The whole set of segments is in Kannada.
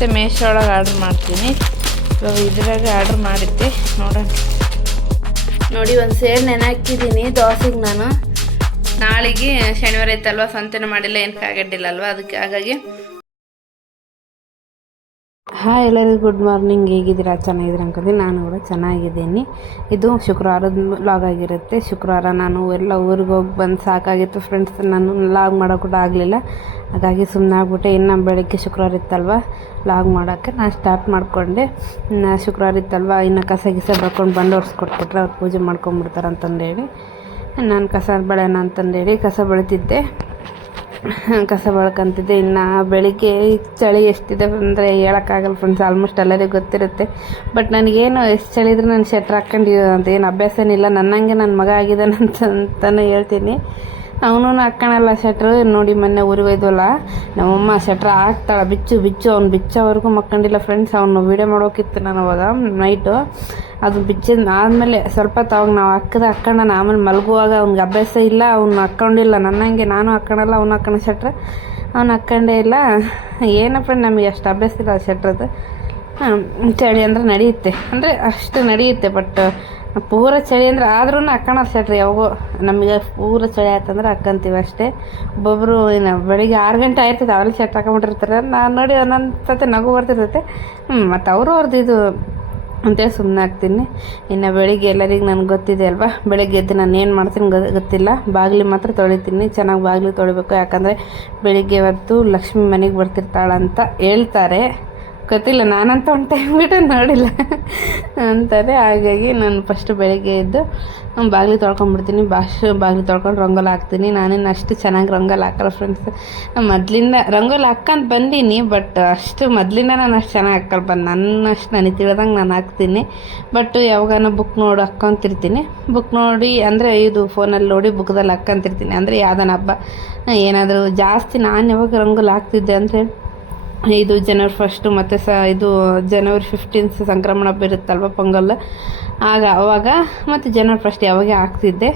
ಮತ್ತು ಮೇಶೋ ಒಳಗೆ ಆರ್ಡ್ರ್ ಮಾಡ್ತೀನಿ. ಇವಾಗ ಇದ್ರಾಗ ಆರ್ಡ್ರ್ ಮಾಡಿದ್ದೆ. ನೋಡೋಣ. ನೋಡಿ, ಒಂದು ಸೇರು ನೆನೆ ದೋಸೆಗೆ ನಾನು. ನಾಳೆಗೆ ಶನಿವಾರ ಇತ್ತಲ್ವ ಸಂತೆನೂ ಮಾಡಿಲ್ಲ ಏನಕ್ಕೆ ಕಾಗಡ್ಡಿಲ್ಲ ಅಲ್ವಾ, ಅದಕ್ಕೆ ಹಾಗಾಗಿ ಹಾಯ್ ಎಲ್ಲರಿಗೂ ಗುಡ್ ಮಾರ್ನಿಂಗ್ ಹೇಗಿದ್ದೀರಾ? ಚೆನ್ನಾಗಿದ್ದೀರಾ ಅನ್ಕೊಂತೀನಿ. ನಾನು ಕೂಡ ಚೆನ್ನಾಗಿದ್ದೀನಿ. ಇದು ಶುಕ್ರವಾರದ ಲಾಗ್ ಆಗಿರುತ್ತೆ. ಶುಕ್ರವಾರ ನಾನು ಎಲ್ಲ ಊರಿಗೆ ಹೋಗಿ ಬಂದು ಸಾಕಾಗಿತ್ತು ಫ್ರೆಂಡ್ಸ್ ನಾನು ಲಾಗ್ ಮಾಡೋಕೆ ಕೂಡ ಆಗಲಿಲ್ಲ. ಹಾಗಾಗಿ ಸುಮ್ಮನೆ ಆಗ್ಬಿಟ್ಟೆ. ಇನ್ನು ಬೆಳಗ್ಗೆ ಶುಕ್ರವಾರ ಇತ್ತಲ್ವ? ಲಾಗ್ ಮಾಡೋಕ್ಕೆ ನಾನು ಸ್ಟಾರ್ಟ್ ಮಾಡಿಕೊಂಡೆ. ಇನ್ನು ಶುಕ್ರವಾರ ಇತ್ತಲ್ವ? ಇನ್ನು ಕಸ ಗಿಸ ಬರ್ಕೊಂಡು ಬಂದು ಒರೆಸ್ಕೊಟ್ಬಿಟ್ರೆ ಅವ್ರು ಪೂಜೆ ಮಾಡ್ಕೊಂಬಿಡ್ತಾರೆ ಅಂತಂದೇಳಿ ನಾನು ಕಸ ಬೆಳೆಯೋಣ ಅಂತಂದೇಳಿ ಕಸ ಬೆಳಿತಿದ್ದೆ. ಕಸ ಬೆಳ್ಕೊಂತಿದ್ದೆ. ಇನ್ನು ಬೆಳಿಗ್ಗೆ ಚಳಿ ಎಷ್ಟಿದೆ ಅಂದರೆ ಹೇಳೋಕ್ಕಾಗಲ್ಲ ಫ್ರೆಂಡ್ಸ್ ಆಲ್ಮೋಸ್ಟ್ ಎಲ್ಲರಿಗೂ ಗೊತ್ತಿರುತ್ತೆ. ಬಟ್ ನನಗೇನು ಎಷ್ಟು ಚಳಿ ಇದ್ರೆ ನಾನು ಶೆಟ್ರ್ ಹಾಕ್ಕೊಂಡು ಅಂತ ಏನು ಅಭ್ಯಾಸ ಏನಿಲ್ಲ ನನ್ನಂಗೆ ನನ್ನ ಮಗ ಆಗಿದ್ದಾನೆ ಅಂತ ಅಂತಲೇ ಹೇಳ್ತೀನಿ. ಅವನು ಹಾಕ್ಕೊಳಲ್ಲ ಶೆಟ್ರು, ನೋಡಿ ಮೊನ್ನೆ ಹೋಯ್ದವಲ್ಲ ನಮ್ಮಮ್ಮ ಶೆಟ್ರ್ ಹಾಕ್ತಾಳೆ ಬಿಚ್ಚು ಬಿಚ್ಚು, ಅವ್ನು ಬಿಚ್ಚೋವರೆಗೂ ಮಕ್ಕಂಡಿಲ್ಲ ಫ್ರೆಂಡ್ಸ್ ಅವನು ವೀಡಿಯೋ ಮಾಡೋಕಿತ್ತು ನಾನು ಅವಾಗ ನೈಟು ಅದು ಬಿಚ್ಚಿದ ಆದಮೇಲೆ ಸ್ವಲ್ಪ ತಾವಾಗ ನಾವು ಹಾಕಿದ ಹಾಕ್ಕೊಂಡಾನ ಆಮೇಲೆ ಮಲಗುವಾಗ ಅವ್ನಿಗೆ ಅಭ್ಯಾಸ ಇಲ್ಲ, ಅವ್ನು ಹಾಕ್ಕೊಂಡಿಲ್ಲ ನನ್ನಂಗೆ ನಾನು ಹಾಕ್ಕೊಳಲ್ಲ ಅವ್ನು ಹಾಕ್ಕೊಳ ಶೆಟ್ರ್. ಅವ್ನು ಹಾಕ್ಕೊಂಡೇ ಇಲ್ಲ. ಏನಪ್ಪ ನಮಗೆ ಅಷ್ಟು ಅಭ್ಯಾಸ ಇಲ್ಲ ಸೆಟ್ರದ್ದು ಹಾಂ ಚಳಿ ಅಂದ್ರೆ ನಡೆಯುತ್ತೆ. ಅಂದರೆ ಅಷ್ಟು ನಡೆಯುತ್ತೆ ಬಟ್ ಪೂರ ಚಳಿ ಅಂದ್ರೆ ಆದ್ರೂ ಅಕ್ಕಣ ಸೆಟ್ರಿ ಯಾವಾಗೋ ನಮಗೆ ಪೂರ ಚಳಿ ಆಯ್ತಂದ್ರೆ ಅಕ್ಕಂತೀವಿ ಅಷ್ಟೇ. ಒಬ್ಬೊಬ್ಬರು ಏನು ಬೆಳಿಗ್ಗೆ ಆರು ಗಂಟೆ ಆಯ್ತದೆ ಅವರಲ್ಲಿ ಸೆಟ್ ಹಾಕೊಂಬಿಟ್ಟಿರ್ತಾರೆ ನಾನು ನೋಡಿ ಒಂದೊಂದು ಸತಿ ನಗು ಬರ್ತಿರ್ತೈತೆ. ಹ್ಞೂ ಮತ್ತು ಅವರು ಅವ್ರದ್ದು ಇದು. ಅಂತೇಳಿ ಸುಮ್ಮನೆ ಆಗ್ತೀನಿ. ಇನ್ನು ಬೆಳಿಗ್ಗೆ ಎಲ್ಲರಿಗೂ ನನಗೆ ಗೊತ್ತಿದೆ ಅಲ್ವಾ? ಬೆಳಿಗ್ಗೆ ಎದ್ದು ನಾನು ಏನು ಮಾಡ್ತೀನಿ ಗೊತ್ತಿಲ್ಲ. ಬಾಗಿಲು ಮಾತ್ರ ತೊಳಿತೀನಿ. ಚೆನ್ನಾಗಿ ಬಾಗಿಲು ತೊಳಿಬೇಕು. ಯಾಕಂದರೆ ಬೆಳಿಗ್ಗೆ ಹೊತ್ತು ಲಕ್ಷ್ಮಿ ಮನೆಗೆ ಬರ್ತಿರ್ತಾಳಂತ ಹೇಳ್ತಾರೆ. ಗೊತ್ತಿಲ್ಲ, ನಾನಂತ ಒಂದು ಟೈಮ್ ಬಿಟ್ಟು ನೋಡಿಲ್ಲ. ಅಂತಾರೆ ಹಾಗಾಗಿ ನಾನು ಫಸ್ಟ್ ಬೆಳಗ್ಗೆ ಎದ್ದು ಬಾಗಿಲು ತೊಳ್ಕೊಂಡ್ಬಿಡ್ತೀನಿ. ಬಾಷ್ ಬಾಗಿಲು ತೊಳ್ಕೊಂಡು ರಂಗೋಲಿ ಹಾಕ್ತೀನಿ. ನಾನೇನು ಅಷ್ಟು ಚೆನ್ನಾಗಿ ರಂಗೋಲಿ ಹಾಕಲ್ಲ ಫ್ರೆಂಡ್ಸ್ ಮೊದಲಿಂದ, ರಂಗೋಲಿ ಹಾಕ್ಕಂತ ಬಂದೀನಿ ಬಟ್ ಅಷ್ಟು ಮೊದಲಿಂದ ನಾನು ಅಷ್ಟು ಚೆನ್ನಾಗಿ ಹಾಕಲ್ಲ. ಬಂದು ನನ್ನ ಅಷ್ಟು ನನಗೆ ತಿಳಿದಂಗೆ ನಾನು ಹಾಕ್ತೀನಿ. ಬಟ್ ಯಾವಾಗಾನ ಬುಕ್ ನೋಡಿ ಹಾಕ್ಕೊಂತಿರ್ತೀನಿ. ಬುಕ್ ನೋಡಿ, ಅಂದರೆ ಇದು ಫೋನಲ್ಲಿ ನೋಡಿ ಬುಕ್ದಲ್ಲಿ ಹಾಕ್ಕೊಂತಿರ್ತೀನಿ. ಅಂದರೆ ಯಾವ್ದಾನ ಹಬ್ಬ, ಏನಾದರೂ ಜಾಸ್ತಿ ನಾನು ಯಾವಾಗ ರಂಗೋಲಿ ಹಾಕ್ತಿದ್ದೆ ಅಂದರೆ ಇದು ಜನವರಿ ಫಸ್ಟು ಮತ್ತು ಸ ಇದು ಜನವರಿ ಫಿಫ್ಟೀನ್ತ್ ಸಂಕ್ರಮಣ ಬೀರುತ್ತಲ್ವ ಪೊಂಗಲ್ ಆಗ ಅವಾಗ ಮತ್ತು ಜನವರಿ ಫಸ್ಟ್ ಯಾವಾಗ ಹಾಕ್ತಿದ್ದೆ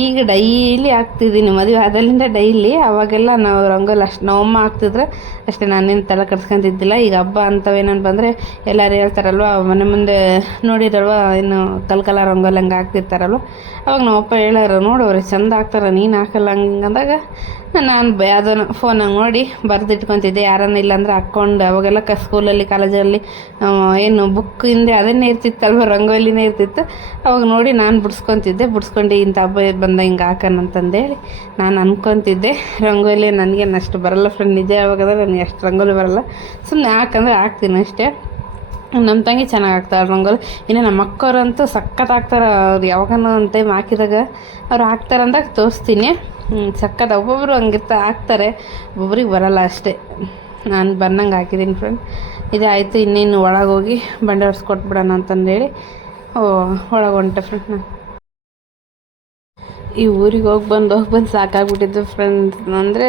ಈಗ ಡೈಲಿ ಹಾಕ್ತಿದ್ದೀನಿ ಮದುವೆ ಆದಲ್ಲಿಂದ ಡೈಲಿ ಅವಾಗೆಲ್ಲ ನಾವು ರಂಗೋಲಿ ಅಷ್ಟು ನಮ್ಮಮ್ಮ ಹಾಕ್ತಿದ್ರೆ. ಅಷ್ಟೇ ನಾನೇನು ತಲೆ ಕಟ್ಸ್ಕೊಂತಿದ್ದಿಲ್ಲ ಈಗ ಹಬ್ಬ ಅಂಥವೇನಂತ ಬಂದರೆ ಎಲ್ಲರೂ ಹೇಳ್ತಾರಲ್ವ, ಮನೆ ಮುಂದೆ ನೋಡಿದ್ರಲ್ವ ಏನು ಕಲ್ಕಲ ರಂಗೋಲಿ ಹಂಗೆ ಹಾಕ್ತಿರ್ತಾರಲ್ವ. ಅವಾಗ ನಮ್ಮಪ್ಪ ಹೇಳೋರು ನೋಡೋರು ಚಂದ ಹಾಕ್ತಾರೆ, ನೀನು ಹಾಕಲ್ಲ ಹಂಗೆ ಅಂದಾಗ ನಾನು ಯಾವುದೋ ಫೋನಾಗ ನೋಡಿ ಬರೆದಿಟ್ಕೊತಿದ್ದೆ. ಯಾರನ್ನ ಇಲ್ಲಾಂದ್ರೆ ಹಾಕ್ಕೊಂಡು, ಅವಾಗೆಲ್ಲ ಕ ಸ್ಕೂಲಲ್ಲಿ ಕಾಲೇಜಲ್ಲಿ ಏನು ಬುಕ್ ಹಿಂದೆ ಅದನ್ನೇ ಇರ್ತಿತ್ತಲ್ವ ರಂಗೋಲಿನೇ. ಇರ್ತಿತ್ತು. ಅವಾಗ ನೋಡಿ ನಾನು ಬಿಡ್ಸ್ಕೊತಿದ್ದೆ. ಬಿಡ್ಸ್ಕೊಂಡು ಇಂಥ ಹಬ್ಬ ಬಂದ ಹಿಂಗೆ ಹಾಕೋಣ ಅಂತಂದೇಳಿ ನಾನು ಅಂದ್ಕೊತಿದ್ದೆ ರಂಗೋಲಿ ನನಗೇನು ಅಷ್ಟು ಬರಲ್ಲ ಫ್ರೆಂಡ್ ನಿಜ ಯಾವಾಗಂದ್ರೆ ನನಗೆ ಅಷ್ಟು ರಂಗೋಲಿ ಬರಲ್ಲ. ಸುಮ್ಮನೆ ಹಾಕಂದ್ರೆ ಹಾಕ್ತೀನಿ ಅಷ್ಟೇ. ನಮ್ಮ ತಂಗಿ ಚೆನ್ನಾಗಿ ಹಾಕ್ತಾಳೆ ರಂಗೋಲಿ. ಇನ್ನು ನಮ್ಮ ಅಕ್ಕವ್ರಂತೂ ಸಖತ್ ಹಾಕ್ತಾರೆ ಅವ್ರು. ಯಾವಾಗನೂ ಒಂದು ಟೈಮ್ ಹಾಕಿದಾಗ ಅವ್ರು ಹಾಕ್ತಾರಂದಾಗ ತೋರಿಸ್ತೀನಿ. ಸಖತ್. ಒಬ್ಬೊಬ್ಬರು ಹಂಗಿರ್ತ ಹಾಕ್ತಾರೆ. ಒಬ್ಬೊಬ್ರಿಗೆ ಬರಲ್ಲ ಅಷ್ಟೇ. ನಾನು ಬಂದಂಗೆ ಹಾಕಿದ್ದೀನಿ ಫ್ರೆಂಡ್ ಇದಾಯಿತು ಇನ್ನೇನು ಒಳಗೆ ಹೋಗಿ ಬಂಡೆ ಹೊಡ್ಸ್ಕೊಟ್ಬಿಡೋಣ ಅಂತಂದೇಳಿ ಒಳಗೆ ಫ್ರೆಂಡ್ ನಾನು ಈ ಊರಿಗೆ ಹೋಗಿ ಬಂದು ಹೋಗಿ ಬಂದು ಸಾಕಾಗ್ಬಿಟ್ಟಿದ್ದು ಫ್ರೆಂಡ್ಸ್ ಅಂದರೆ,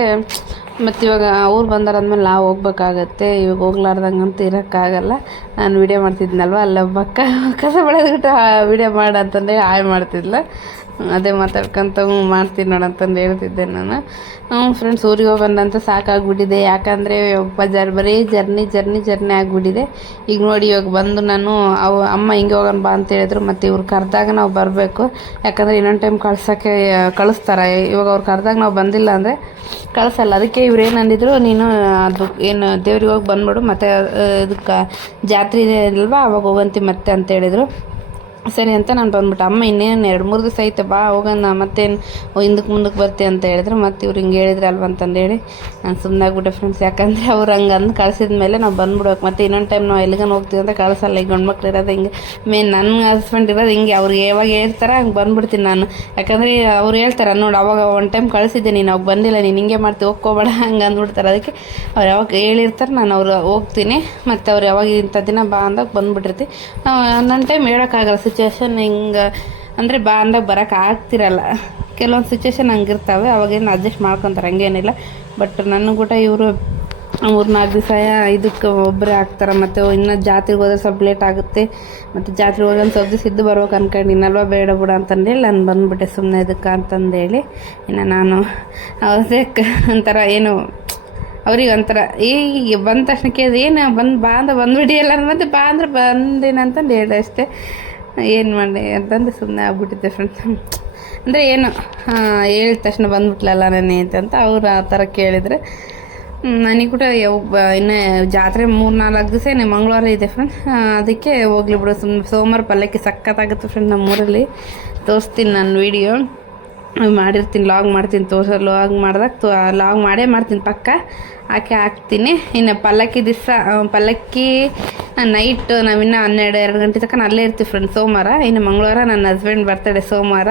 ಮತ್ತು ಇವಾಗ ಅವ್ರು ಬಂದಾರಂದ್ಮೇಲೆ ನಾವು ಹೋಗ್ಬೇಕಾಗತ್ತೆ, ಇವಾಗ ಹೋಗ್ಲಾರ್ದಂಗಂತೂ ಇರೋಕ್ಕಾಗಲ್ಲ. ನಾನು ವೀಡಿಯೋ ಮಾಡ್ತಿದ್ನಲ್ವ ಅಲ್ಲೊಬ್ಬಕ್ಕ ಕಸ ಬೆಳೆದ್ಬಿಟ್ಟು ವೀಡಿಯೋ ಮಾಡಿ ಅಂತಂದು ಹಾಯ್ ಮಾಡ್ತಿದ್ಲ. ಅದೇ ಮಾತಾಡ್ಕೊಂತ ಹ್ಞೂ ಮಾಡ್ತೀನಿ ನೋಡ ಅಂತಂದು ಹೇಳ್ತಿದ್ದೆ ನಾನು. ಹ್ಞೂ ಫ್ರೆಂಡ್ಸ್ ಊರಿಗೆ ಹೋಗಿ ಬಂದಂತ ಸಾಕಾಗ್ಬಿಟ್ಟಿದೆ. ಯಾಕಂದರೆ ಬಜಾರ್ ಜರ್ ಬರೀ ಜರ್ನಿ ಜರ್ನಿ ಜರ್ನಿ ಆಗಿಬಿಟ್ಟಿದೆ. ಈಗ ನೋಡಿ ಇವಾಗ ಬಂದು ನಾನು ಅವು ಅಮ್ಮ ಹಿಂಗೆ ಹೋಗೋಣ ಬಾ ಅಂತ ಹೇಳಿದ್ರು, ಮತ್ತು ಇವ್ರು ಕರೆದಾಗ ನಾವು ಬರಬೇಕು. ಯಾಕಂದರೆ ಇನ್ನೊಂದು ಟೈಮ್ ಕಳ್ಸೋಕ್ಕೆ, ಕಳಿಸ್ತಾರೆ. ಇವಾಗ ಅವ್ರು ಕರೆದಾಗ ನಾವು ಬಂದಿಲ್ಲ ಅಂದರೆ ಕಳಿಸಲ್ಲ. ಅದಕ್ಕೆ ಇವ್ರು ಏನು ಅಂದಿದ್ರು, ನೀನು ಅದು ಏನು ದೇವ್ರಿಗೆ ಹೋಗಿ ಬಂದ್ಬಿಡು, ಮತ್ತು ಇದಕ್ಕೆ ಜಾತ್ರೆ ಇದೆ ಅಲ್ವಾ, ಅವಾಗ ಹೋಗಂತಿ ಮತ್ತೆ ಅಂತ ಹೇಳಿದರು. ಸರಿ ಅಂತ ನಾನು ಬಂದ್ಬಿಟ್ಟು, ಅಮ್ಮ, ಇನ್ನೇನು ಎರಡು ಮೂರು ದಿವಸ ಐತೆ ಬಾ, ಹೋಗೋಣ, ಮತ್ತೇನು ಹಿಂದಕ್ಕೆ ಮುಂದಕ್ಕೆ ಬರ್ತೀಯ ಅಂತ ಹೇಳಿದ್ರೆ. ಮತ್ತೆ ಇವ್ರು ಹಿಂಗೆ ಹೇಳಿದ್ರೆ ಅಲ್ವ ಅಂತಂದೇಳಿ ನಾನು ಸುಮ್ಮನೆ ಆಗ್ಬಿಟ್ಟೆ ಫ್ರೆಂಡ್ಸ್ ಯಾಕಂದರೆ ಅವ್ರು ಹಂಗೆ ಅಂದು ಕಳ್ಸಿದ ಮೇಲೆ ನಾವು ಬಂದ್ಬಿಡ್ಬೇಕು ಮತ್ತೆ ಇನ್ನೊಂದು ಟೈಮ್ ನಾವು ಎಲ್ಲಿಗಾನ ಹೋಗ್ತೀವಿ ಅಂತ ಕಳಿಸಲ್ಲ. ಈಗ ಗಂಡು ಮಕ್ಳು ಇರೋದು ಹಿಂಗೆ ಮೇನ್ ನನ್ನ ಹಸ್ಬೆಂಡ್ ಇರೋದು ಹಿಂಗೆ. ಅವ್ರಿಗೆ ಯಾವಾಗ ಹೇಳ್ತಾರೆ ಹಂಗೆ ಬಂದ್ಬಿಡ್ತೀನಿ ನಾನು. ಯಾಕಂದರೆ ಅವ್ರು ಹೇಳ್ತಾರೆ, ನೋಡಿ, ಅವಾಗ ಒನ್ ಟೈಮ್ ಕಳಿಸಿದ್ದೆ ನೀನು ಅವಾಗ ಬಂದಿಲ್ಲ, ನೀನು ಹಿಂಗೆ ಮಾಡ್ತೀವಿ ಹೋಗ್ಕೋಬೇಡ, ಹಂಗೆ ಅಂದ್ಬಿಡ್ತಾರೆ. ಅದಕ್ಕೆ ಅವ್ರು ಯಾವಾಗ ಹೇಳಿರ್ತಾರೆ ನಾನು ಅವ್ರು ಹೋಗ್ತೀನಿ. ಮತ್ತು ಅವ್ರು ಯಾವಾಗ ಇಂಥ ದಿನ ಬಾ ಅಂದಾಗ ಬಂದ್ಬಿಟ್ಟಿರ್ತಿ. ಒಂದೊಂದು ಟೈಮ್ ಹೇಳೋಕ್ಕಾಗಲ್ಲ ಸಿಚುವೇಶನ್ ಹಿಂಗೆ? ಅಂದರೆ ಬಾ ಅಂದಾಗ ಬರೋಕೆ ಆಗ್ತಿರಲ್ಲ. ಕೆಲವೊಂದು ಸಿಚುವೇಶನ್ ಹಂಗಿರ್ತಾವೆ, ಅವಾಗೇನು ಅಡ್ಜಸ್ಟ್ ಮಾಡ್ಕೊತಾರೆ, ಹಂಗೇನಿಲ್ಲ. ಬಟ್ ನನ್ನ ಕೂಡ ಇವರು ಮೂರು ನಾಲ್ಕು ದಿವಸ ಇದಕ್ಕೆ ಒಬ್ಬರೇ ಹಾಕ್ತಾರೆ ಮತ್ತು ಇನ್ನೂ ಜಾತ್ರೆಗೆ ಹೋದ್ರೆ ಸ್ವಲ್ಪ ಲೇಟ್ ಆಗುತ್ತೆ. ಮತ್ತು ಜಾತ್ರೆಗೆ ಹೋದ್ರೆ ಸ್ವಲ್ಪ ದಿವಸ ಇದ್ದು ಬರ್ಬೇಕು ಅನ್ಕೊಂಡಿನಲ್ವ ಬೇಡ ಬಿಡ ಅಂತಂದೇಳಿ ನಾನು ಬಂದುಬಿಟ್ಟೆ ಸುಮ್ಮನೆ ಇದಕ್ಕೆ ಅಂತಂದೇಳಿ. ಇನ್ನು ನಾನು ಅದಕ್ಕೆ ಒಂಥರ ಏನು, ಅವ್ರಿಗೆ ಒಂಥರ ಈಗ ಬಂದ ತಕ್ಷಣ ಕೇಳಿದ್ರೆ ಏನು ಬಂದು ಬಾ ಅಂದ್ರೆ ಬಂದುಬಿಡಿ ಎಲ್ಲರೂ ಮತ್ತೆ ಬಾ ಅಂದ್ರೆ ಬಂದೇನಂತಂದು ಹೇಳಿದೆ ಅಷ್ಟೇ. ಏನು ಮಾಡಿ ಅಂತಂದು ಸುಮ್ಮನೆ ಆಗ್ಬಿಟ್ಟಿದ್ದೆ ಫ್ರೆಂಡ್ಸ್ ಅಂದರೆ ಏನು ಹೇಳಿದ ತಕ್ಷಣ ಬಂದ್ಬಿಟ್ಲಲ್ಲ ನಾನೇ ಅಂತ ಅವ್ರು ಆ ಥರ ಕೇಳಿದರೆ ನನಗೆ ಕೂಡ ಯಾವ, ಇನ್ನೇ ಜಾತ್ರೆ ಮೂರು ನಾಲ್ಕು ದಿವಸ ಇನ್ನು ಮಂಗಳವಾರ ಇದೆ ಫ್ರೆಂಡ್ ಅದಕ್ಕೆ ಹೋಗ್ಲಿ ಬಿಡು ಸುಮ್ಮನೆ ಸೋಮವಾರ ಪಲ್ಲಕ್ಕಿ ಸಖತ್ತಾಗುತ್ತೆ ಫ್ರೆಂಡ್ ನಮ್ಮೂರಲ್ಲಿ. ತೋರಿಸ್ತೀನಿ ನಾನು ವೀಡಿಯೋ ಮಾಡಿರ್ತೀನಿ ಲಾಗ್ ಮಾಡ್ತೀನಿ ತೋರ್ಸೋ ಲಾಗ್ ಮಾಡಿದಾಗ ತೋ ಲಾಗ್ ಮಾಡೇ ಮಾಡ್ತೀನಿ ಪಕ್ಕ. ಹಾಕಿ ಹಾಕ್ತೀನಿ. ಇನ್ನು ಪಲ್ಲಕ್ಕಿ ದಿವಸ ಪಲ್ಲಕ್ಕಿ ನೈಟ್ ನಾವಿನ್ನು ಹನ್ನೆರಡು, ಎರಡು ಗಂಟೆ ತನಕ ಅಲ್ಲೇ ಇರ್ತೀವಿ ಫ್ರೆಂಡ್ ಸೋಮವಾರ. ಇನ್ನು ಮಂಗಳವಾರ ನನ್ನ ಹಸ್ಬೆಂಡ್ ಬರ್ತಡೆ ಸೋಮವಾರ.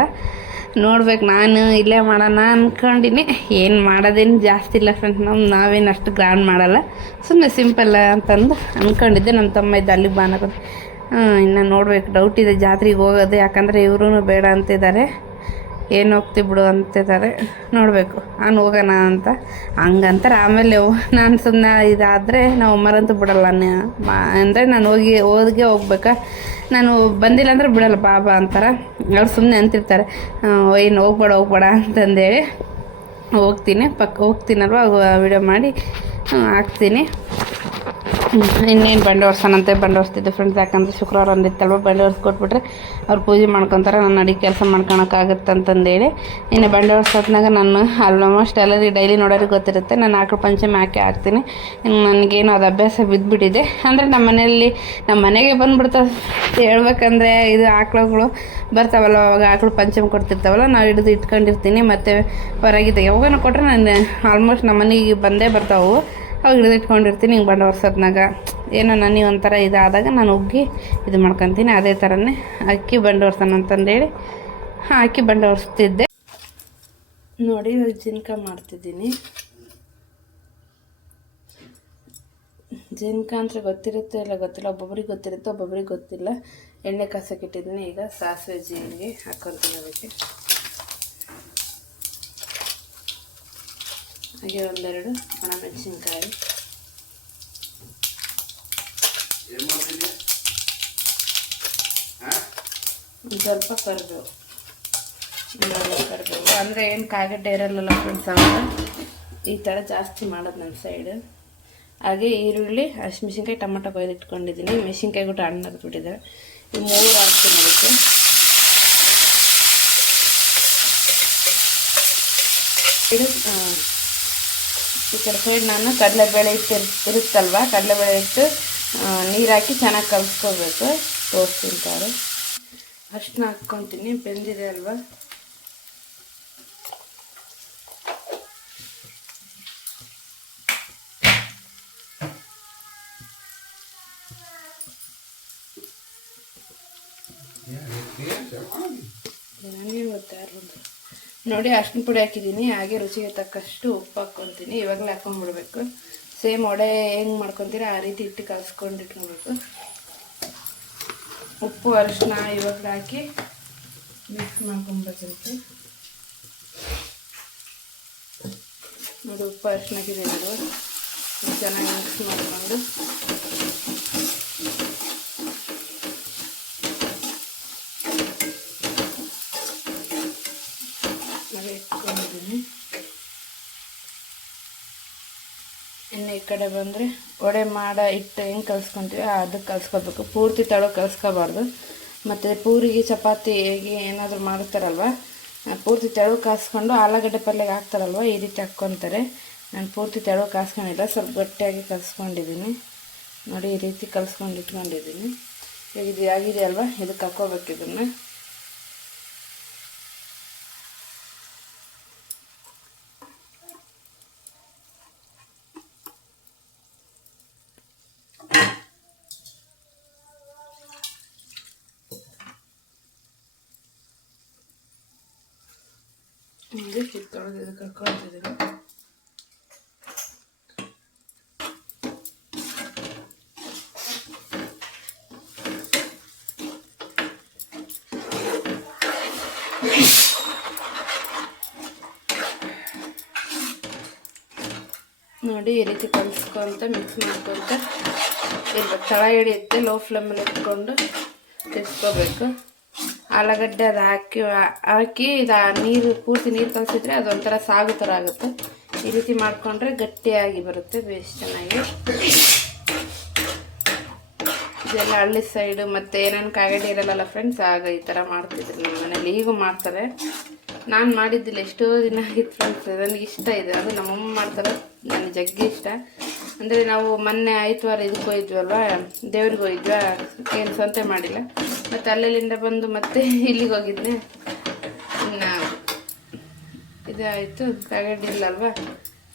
ನೋಡ್ಬೇಕು ನಾನು ಇಲ್ಲೇ ಮಾಡೋಣ ಅಂದ್ಕೊಂಡಿನಿ ಏನು ಮಾಡೋದೇನು ಜಾಸ್ತಿ ಇಲ್ಲ ಫ್ರೆಂಡ್ಸ್ ನಮ್ಮ ನಾವೇನು ಅಷ್ಟು ಗ್ರ್ಯಾಂಡ್ ಮಾಡಲ್ಲ. ಸುಮ್ಮನೆ ಸಿಂಪಲ್ ಅಂತಂದು ಅಂದ್ಕೊಂಡಿದ್ದೆ ನಮ್ಮ ತಮ್ಮ ಇದ್ದ ಅಲ್ಲಿಗೆ ಬಾನಕ ಇನ್ನು ನೋಡ್ಬೇಕು ಡೌಟ್ ಇದೆ ಜಾತ್ರೆಗೆ ಹೋಗೋದು, ಯಾಕಂದರೆ ಇವರು ಬೇಡ ಅಂತಿದ್ದಾರೆ ಏನು ಹೋಗ್ತಿ ಬಿಡು ಅಂತಿದ್ದಾರೆ ನೋಡಬೇಕು. ನಾನು ಹೋಗೋಣ ಅಂತ. ಹಂಗಂತಾರೆ. ಆಮೇಲೆ ನಾನು ಸುಮ್ಮನೆ ಇದಾದರೆ ನಾವು ಅಮ್ಮರಂತೂ ಬಿಡಲ್ಲ ಅಂದರೆ ನಾನು ಹೋಗಿ, ಹೋದ್ಗೆ ಹೋಗ್ಬೇಕಾ? ನಾನು ಬಂದಿಲ್ಲ ಅಂದರೆ ಬಿಡಲ್ಲ ಬಾಬಾ ಅಂತಾರೆ. ಅವ್ರು ಸುಮ್ಮನೆ ಅಂತಿರ್ತಾರೆ. ಏನು ಹೋಗ್ಬೇಡ ಹೋಗ್ಬೇಡ ಅಂತಂದೇಳಿ. ಹೋಗ್ತೀನಿ. ಪಕ್ಕ ಹೋಗ್ತೀನಲ್ವ? ವಿಡಿಯೋ ಮಾಡಿ ಹಾಕ್ತೀನಿ. ಇನ್ನೇನು ಬಂಡೆ ಒರ್ಸೋಣಂತೆ ಬಂಡೆ ಹೊರ್ಸ್ತಿದ್ದೆ ಫ್ರೆಂಡ್ಸ್ ಯಾಕಂದ್ರೆ ಶುಕ್ರವಾರ ಒಂದಿತ್ತಲ್ವ ಬಂಡೆ ಹೊರ್ಸ್ಕೊಟ್ಬಿಟ್ರೆ ಅವ್ರು ಪೂಜೆ ಮಾಡ್ಕೊತಾರೆ. ನಾನು ಅಡಿಗೆ ಕೆಲಸ ಮಾಡ್ಕೊಳಕ್ಕಾಗತ್ತೆ ಅಂತಂದೇಳಿ ಇನ್ನು ಬಂಡೆ ಒರ್ಸೋತ್ನಾಗ ನಾನು ಆಲ್ಮೋಸ್ಟ್ ಎಲ್ಲರಿಗೆ ಡೈಲಿ ನೋಡೋರಿಗೆ ಗೊತ್ತಿರುತ್ತೆ. ನಾನು ಆಕಳು ಪಂಚಮ ಹಾಕಿ ಹಾಕ್ತೀನಿ. ನನಗೇನು ಅದು ಅಭ್ಯಾಸ ಬಿದ್ದುಬಿಟ್ಟಿದೆ ಅಂದರೆ ನಮ್ಮ ಮನೆಯಲ್ಲಿ ನಮ್ಮ ಮನೆಗೆ ಬಂದುಬಿಡ್ತಾವೆ ಹೇಳ್ಬೇಕಂದ್ರೆ ಇದು ಆಕಳುಗಳು ಬರ್ತಾವಲ್ಲ, ಅವಾಗ ಆಕಳು ಪಂಚಮಿ ಕೊಡ್ತಿರ್ತಾವಲ್ಲ, ನಾವು ಹಿಡಿದು ಇಟ್ಕೊಂಡಿರ್ತೀನಿ. ಮತ್ತು ಹೊರಗಿದೆ ಯಾವಾಗ ಕೊಟ್ಟರೆ ನಾನು ಆಲ್ಮೋಸ್ಟ್ ನಮ್ಮ ಮನೆಗೆ ಬಂದೇ ಬರ್ತಾವೆ. ಅವಾಗ ಹಿಡಿದಿಟ್ಕೊಂಡಿರ್ತೀನಿ ಹಿಂಗೆ ಬಂಡ ವರ್ಷದ್ನಾಗ ಏನೋ ನನಗೆ ಒಂಥರ ಇದಾದಾಗ ನಾನು ಉಗ್ಗಿ ಇದು ಮಾಡ್ಕೊತೀನಿ, ಅದೇ ಥರನೇ ಅಕ್ಕಿ ಬಂಡ ಅಂತಂದೇಳಿ ಅಂತಂದೇಳಿ ಅಕ್ಕಿ ಬಂಡ ಒರೆಸ್ತಿದ್ದೆ ನೋಡಿ ಜಿನ್ಕ ಮಾಡ್ತಿದ್ದೀನಿ. ಜಿನ್ಕ ಅಂದರೆ ಗೊತ್ತಿರುತ್ತೆ ಇಲ್ಲ ಗೊತ್ತಿಲ್ಲ, ಒಬ್ಬೊಬ್ರಿಗೆ ಗೊತ್ತಿರುತ್ತೆ ಒಬ್ಬೊಬ್ರಿಗೆ ಗೊತ್ತಿಲ್ಲ. ಎಣ್ಣೆ ಕಾಸಕ್ಕೆ ಇಟ್ಟಿದ್ದೀನಿ, ಈಗ ಸಾಸಿವೆ ಜೀರಿಗೆ ಹಾಕೊತೀನಿ ಅದಕ್ಕೆ. ಹಾಗೆ ಒಂದೆರಡು ಒಣಮೆಣಸಿನ್ಕಾಯಿ. ಸ್ವಲ್ಪ ಕರಿಬೇವು ಕರಿಬೇವು ಅಂದರೆ ಏನು ಕಾಯಿಗಡ್ಡೆ ಇರಲ್ಲಲ್ಲ ಫ್ರೆಂಡ್ಸ್ ಅವಾಗ ಈ ಥರ ಜಾಸ್ತಿ ಮಾಡೋದು ನನ್ನ ಸೈಡ್ ಹಾಗೆ ಈರುಳ್ಳಿ ಹಸಿಮೆಣ್ಸಿನ್ಕಾಯಿ ಟೊಮಟೊ ಕೊಯ್ದು ಇಟ್ಕೊಂಡಿದ್ದೀನಿ ಮೆಣಸಿನ್ಕಾಯಿ ಕೂಡ ಹಣ್ಣು ಹಾಕ್ಬಿಟ್ಟಿದೆ ಈ ಮೂರು ಹಾಕ್ತೀನಿ ಅದಕ್ಕೆ. ಇದು ಈ ಕಡೆ ಸೈಡ್ ನಾನು ಕಡಲೆಬೇಳೆ ಇಟ್ಟು ಇರುತ್ತಲ್ವ? ಕಡಲೆಬೇಳೆ ಇಟ್ಟು ನೀರು ಹಾಕಿ ಚೆನ್ನಾಗಿ ಕಲಿಸ್ಕೋಬೇಕು. ತಾರು ಅಷ್ಟನ್ನ ಹಾಕ್ಕೊತೀನಿ ಬೆಂದಿದೆ ಅಲ್ವಾ? ನನಗೆ ಗೊತ್ತಾರು ನೋಡಿ, ಅರ್ಶಿನ ಪುಡಿ ಹಾಕಿದ್ದೀನಿ. ಹಾಗೆ ರುಚಿಗೆ ತಕ್ಕಷ್ಟು ಉಪ್ಪು ಹಾಕ್ಕೊತೀನಿ. ಇವಾಗಲೇ ಹಾಕ್ಕೊಂಡ್ಬಿಡ್ಬೇಕು ಸೇಮ್ ಒಡೆ ಹೆಂಗೆ ಮಾಡ್ಕೊತೀರ ಆ ರೀತಿ ಇಟ್ಟು ಕಲಸ್ಕೊಂಡು ಇಟ್ಕೊಬೇಕು. ಉಪ್ಪು, ಅರಿಶಿನ ಇವಾಗಲೇ ಹಾಕಿ ಮಿಕ್ಸ್ ಮಾಡ್ಕೊಂಬೇಕು ನೋಡಿ, ಉಪ್ಪು, ಅರಿಶಿನ ಹಾಕಿದೆ ಚೆನ್ನಾಗಿ ಮಿಕ್ಸ್ ಮಾಡಿಕೊಂಡು. ಇನ್ನು ಈ ಕಡೆ ಬಂದರೆ ವಡೆ ಮಾಡ ಹಿಟ್ಟು ಹೆಂಗೆ ಕಲಿಸ್ಕೊತೀವಿ ಅದಕ್ಕೆ ಕಲಿಸ್ಕೋಬೇಕು ಪೂರ್ತಿ ತಳ ಕಲಿಸ್ಕೋಬಾರ್ದು. ಮತ್ತು ಪೂರಿಗೆ ಚಪಾತಿ ಹೇಗೆ ಏನಾದರೂ ಮಾಡ್ತಾರಲ್ವ ಪೂರ್ತಿ ತೆಳು ಕಾಸ್ಕೊಂಡು ಆಲೂಗಡ್ಡೆ ಪಲ್ಯಗೆ ಹಾಕ್ತಾರಲ್ವ, ಈ ರೀತಿ ಹಾಕ್ಕೊತಾರೆ. ನಾನು ಪೂರ್ತಿ ತೆಳು ಕಾಸ್ಕೊಂಡಿಲ್ಲ, ಸ್ವಲ್ಪ ಗಟ್ಟಿಯಾಗಿ ಕಲಿಸ್ಕೊಂಡಿದ್ದೀನಿ. ನೋಡಿ ಈ ರೀತಿ ಕಲಿಸ್ಕೊಂಡು ಇಟ್ಕೊಂಡಿದ್ದೀನಿ. ಇದು ಆಗಿದೆ ಅಲ್ವಾ ಇದಕ್ಕೆ ಹಾಕೋಬೇಕು ಇದನ್ನು ಹಿಂಗೆ ಕಿತ್ಕೊಳ್ಳೋದು ಇದಕ್ಕೆ ಹಾಕೊಳ್ತಿದ್ದೀನಿ ನೋಡಿ ಈ ರೀತಿ ಕಲಿಸ್ಕೊಂತ ಮಿಕ್ಸ್ ಮಾಡ್ಕೊತ ಇರ್ಬೇಕು ತಳ ಹಿಡಿಯುತ್ತೆ ಲೋ ಫ್ಲೇಮಲ್ಲಿ ಇಟ್ಕೊಂಡು ತಿರ್ಸ್ಕೋಬೇಕು ಆಲೂಗಡ್ಡೆ ಅದು ಹಾಕಿ ಹಾಕಿ ಇದು ನೀರು, ಪೂರ್ತಿ ನೀರು ಕಲಿಸಿದ್ರೆ ಅದೊಂಥರ ಸಾಗು ಥರ ಆಗುತ್ತೆ. ಈ ರೀತಿ ಮಾಡಿಕೊಂಡ್ರೆ ಗಟ್ಟಿಯಾಗಿ ಬರುತ್ತೆ ಬೇಸ್ ಚೆನ್ನಾಗಿ. ಇದೆಲ್ಲ ಹಳ್ಳಿ ಸೈಡು ಮತ್ತು ಏನೇನು ಕಾಯಿಗಡ್ಡೆ ಇರಲ್ಲಲ್ಲ ಫ್ರೆಂಡ್ಸ್ ಆಗ ಈ ಥರ ಮಾಡ್ತಿದ್ರು ನಮ್ಮ ಮನೇಲಿ. ಈಗೂ ಮಾಡ್ತಾರೆ. ನಾನು ಮಾಡಿದ್ದಿಲ್ಲ, ಎಷ್ಟೋ ದಿನ ಆಗಿತ್ತು ಫ್ರೆಂಡ್ಸ್ ನನಗೆ ಇಷ್ಟ ಇದೆ. ಅದು ನಮ್ಮಮ್ಮ ಮಾಡ್ತಾರೆ. ನನಗೆ ಜಗ್ಗಿ ಇಷ್ಟ. ಅಂದರೆ ನಾವು ಮೊನ್ನೆ ಆಯ್ತವಾರ ಇದಕ್ಕೆ ಹೋಗಿದ್ವಲ್ವ? ದೇವ್ರಿಗೆ ಹೋಗಿದ್ವಾ? ಏನು ಸ್ವಂತ ಮಾಡಿಲ್ಲ. ಮತ್ತು ಅಲ್ಲಲ್ಲಿಂದ ಬಂದು ಮತ್ತೆ ಇಲ್ಲಿಗೆ ಹೋಗಿದ್ದೆ ಇನ್ನು ಇದಾಯಿತು. ತಗೊಂಡಿಲ್ಲಲ್ವ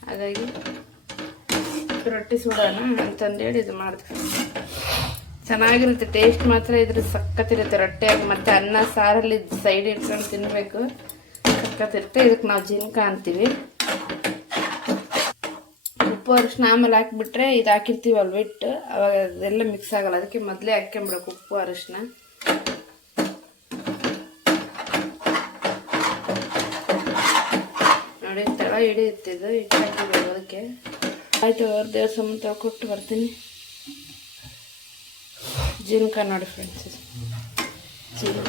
ಹಾಗಾಗಿ ರೊಟ್ಟಿ ಸುಡೋಣ ಅಂತಂದೇಳಿ ಇದು ಮಾಡಿದೆ. ಚೆನ್ನಾಗಿರುತ್ತೆ. ಟೇಸ್ಟ್ ಮಾತ್ರ ಇದ್ರ ಸಖತ್ತಿರುತ್ತೆ. ರೊಟ್ಟಿಯಾಗಿ ಮತ್ತು ಅನ್ನ, ಸಾರಲ್ಲಿ ಸೈಡ್ ಇಟ್ಕೊಂಡು ತಿನ್ನಬೇಕು ಸಕ್ಕತ್ತಿರುತ್ತೆ ಇದಕ್ಕೆ ನಾವು ಜಿನ್ಕ ಅಂತೀವಿ. ಉಪ್ಪು ಅರಿಶಿನ ಆಮೇಲೆ ಹಾಕಿಬಿಟ್ರೆ ಇದು ಹಾಕಿರ್ತೀವಲ್ವ ಇಟ್ಟು ಅವಾಗ ಅದೆಲ್ಲ ಮಿಕ್ಸ್ ಆಗಲ್ಲ. ಅದಕ್ಕೆ ಮೊದಲೇ ಹಾಕ್ಕೊಂಬಿಡಬೇಕು ಉಪ್ಪು ಅರಿಶಿನ ನೋಡಿ, ತಳ ಹಿಡಿಯುತ್ತಿದ್ದು ಇಟ್ಟು ಹಾಕಿಬೇಕು ಅದಕ್ಕೆ. ಆಯಿತು, ಅವ್ರ ದೇವಸ್ಥಾನ ಕೊಟ್ಟು ಬರ್ತೀನಿ. ಜೀನ್ಕ ನೋಡಿ ಫ್ರೆಂಡ್ಸ್ ಜಿನ್ಕ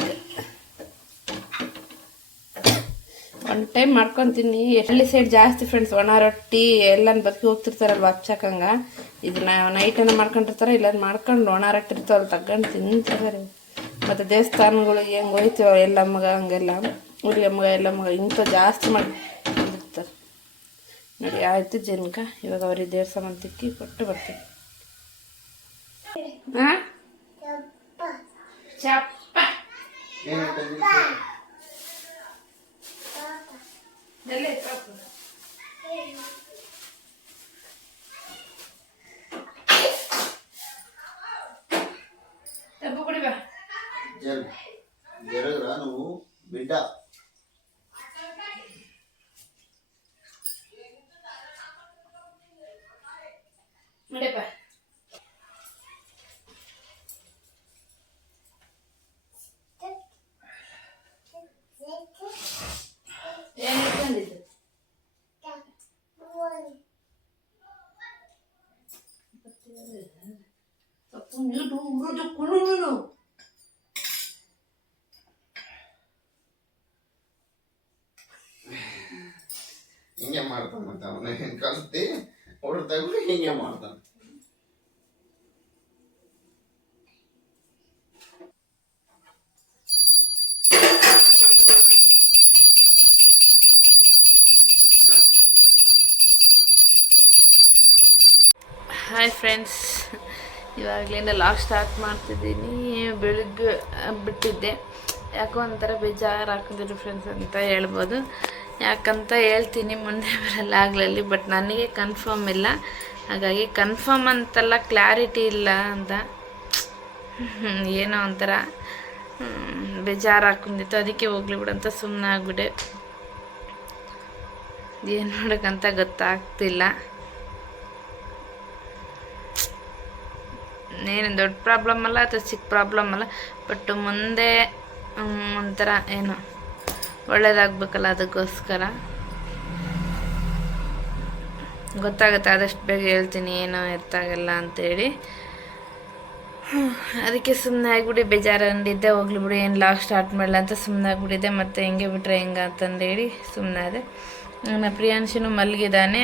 ಒನ್ ಟೈಮ್ ಮಾಡ್ಕೊತೀನಿ. ಹಳ್ಳಿ ಸೈಡ್ ಜಾಸ್ತಿ ಫ್ರೆಂಡ್ಸ್ ಒಣ ರೊಟ್ಟಿ ಎಲ್ಲನ ಬದುಕಿ ಹೋಗ್ತಿರ್ತಾರಲ್ವ ಹಚ್ಚಕಂಗ ಇದನ್ನ ನೈಟನ್ನು ಮಾಡ್ಕೊಂಡಿರ್ತಾರೆ ಇಲ್ಲ ಮಾಡ್ಕೊಂಡು ಒಣ ರೊಟ್ಟಿ ಇರ್ತಾವಲ್ಲ ತಗೊಂಡು ತಿಂತಾರೆ ಮತ್ತು ದೇವಸ್ಥಾನಗಳಿಗೆ ಹೆಂಗೆ ಹೋಯ್ತೀವ ಎಲ್ಲಮ್ಮಗ ಹಂಗೆಲ್ಲ ಊರಿಗೆ ಅಮ್ಮಗ ಮಗ ಇಂಥ ಜಾಸ್ತಿ ಮಾಡಿ ಇರ್ತಾರೆ. ನೋಡಿ ಆಯಿತು ಜನಕ. ಇವಾಗ ಅವ್ರಿಗೆ ದೇವ್ರ ಸಾಮಾನು ತಿಕ್ಕಿ ಕೊಟ್ಟು ಬರ್ತೀನಿ. ಹಾಂ ಚಪ್ಪ. ಎಲ್ಲಿ ಚಪ್ಪ ತಪ್ಪು ಕುಡಿ ಬಾ జర 이거 좀 이거 좀 굴러주는 ಹಿಂಗೆ ಮಾಡ್ತಾನೆ ಮತ್ತೆ ಅವನು ಕಲ್ತಿ ಅವ್ರ ತಗೊಂಡು ಹಿಂಗೆ ಮಾಡ್ತಾನೆ ಹಾಯ್ ಫ್ರೆಂಡ್ಸ್ ಇವಾಗಲಿಂದ ಲಾಸ್ಟ್ ಸ್ಟಾರ್ಟ್ ಮಾಡ್ತಿದ್ದೀನಿ. ಬೆಳಿಗ್ಗೆ ಬಿಟ್ಟಿದ್ದೆ. ಯಾಕೋ ಒಂಥರ ಬೇಜಾರು ಹಾಕಿದ್ರು ಫ್ರೆಂಡ್ಸ್ ಅಂತ ಹೇಳ್ಬೋದು. ಯಾಕಂತ ಹೇಳ್ತೀನಿ, ಮುಂದೆ ಬರಲ್ಲ ಆಗ್ಲಲ್ಲಿ ಬಟ್ ನನಗೆ ಕನ್ಫರ್ಮ್ ಇಲ್ಲ. ಹಾಗಾಗಿ ಕನ್ಫರ್ಮ್ ಅಂತಲ್ಲ ಕ್ಲಾರಿಟಿ ಇಲ್ಲ ಅಂತ. ಏನೋ ಒಂಥರ ಬೇಜಾರು ಹಾಕೊಂಡಿತ್ತು ಅದಕ್ಕೆ ಹೋಗ್ಲಿ ಬಿಡಂತ ಸುಮ್ಮನೆ ಆಗ್ಬಿಟ್ಟೆ ಏನು ಮಾಡೋಕ್ಕಂತ ಗೊತ್ತಾಗ್ತಿಲ್ಲ. ಏನು ದೊಡ್ಡ ಪ್ರಾಬ್ಲಮ್ ಅಲ್ಲ ಅಥವಾ ಚಿಕ್ಕ ಪ್ರಾಬ್ಲಮ್ ಅಲ್ಲ ಬಟ್ ಮುಂದೆ ಒಂಥರ ಏನು ಒಳ್ಳೇದಾಗಬೇಕಲ್ಲ ಅದಕ್ಕೋಸ್ಕರ. ಗೊತ್ತಾಗುತ್ತೆ, ಆದಷ್ಟು ಬೇಗ ಹೇಳ್ತೀನಿ ಏನೋ ಎತ್ತಾಗಲ್ಲ ಅಂತೇಳಿ. ಅದಕ್ಕೆ ಸುಮ್ಮನೆ ಆಗಿಬಿಡಿ, ಬೇಜಾರಂಡಿದ್ದೆ, ಹೋಗ್ಲಿ ಬಿಡಿ, ಏನು ಲಾಗ್ ಸ್ಟಾರ್ಟ್ ಮಾಡಲ್ಲ ಅಂತ ಸುಮ್ಮನೆ ಆಗಿಬಿಟ್ಟಿದ್ದೆ, ಮತ್ತು ಹೆಂಗೆ ಬಿಟ್ರೆ ಹೆಂಗೆ ಅಂತಂದೇಳಿ ಸುಮ್ಮನೆ ಅದೇ ನನ್ನ ಪ್ರಿಯಾಂಶನು ಮಲಗಿದ್ದಾನೆ,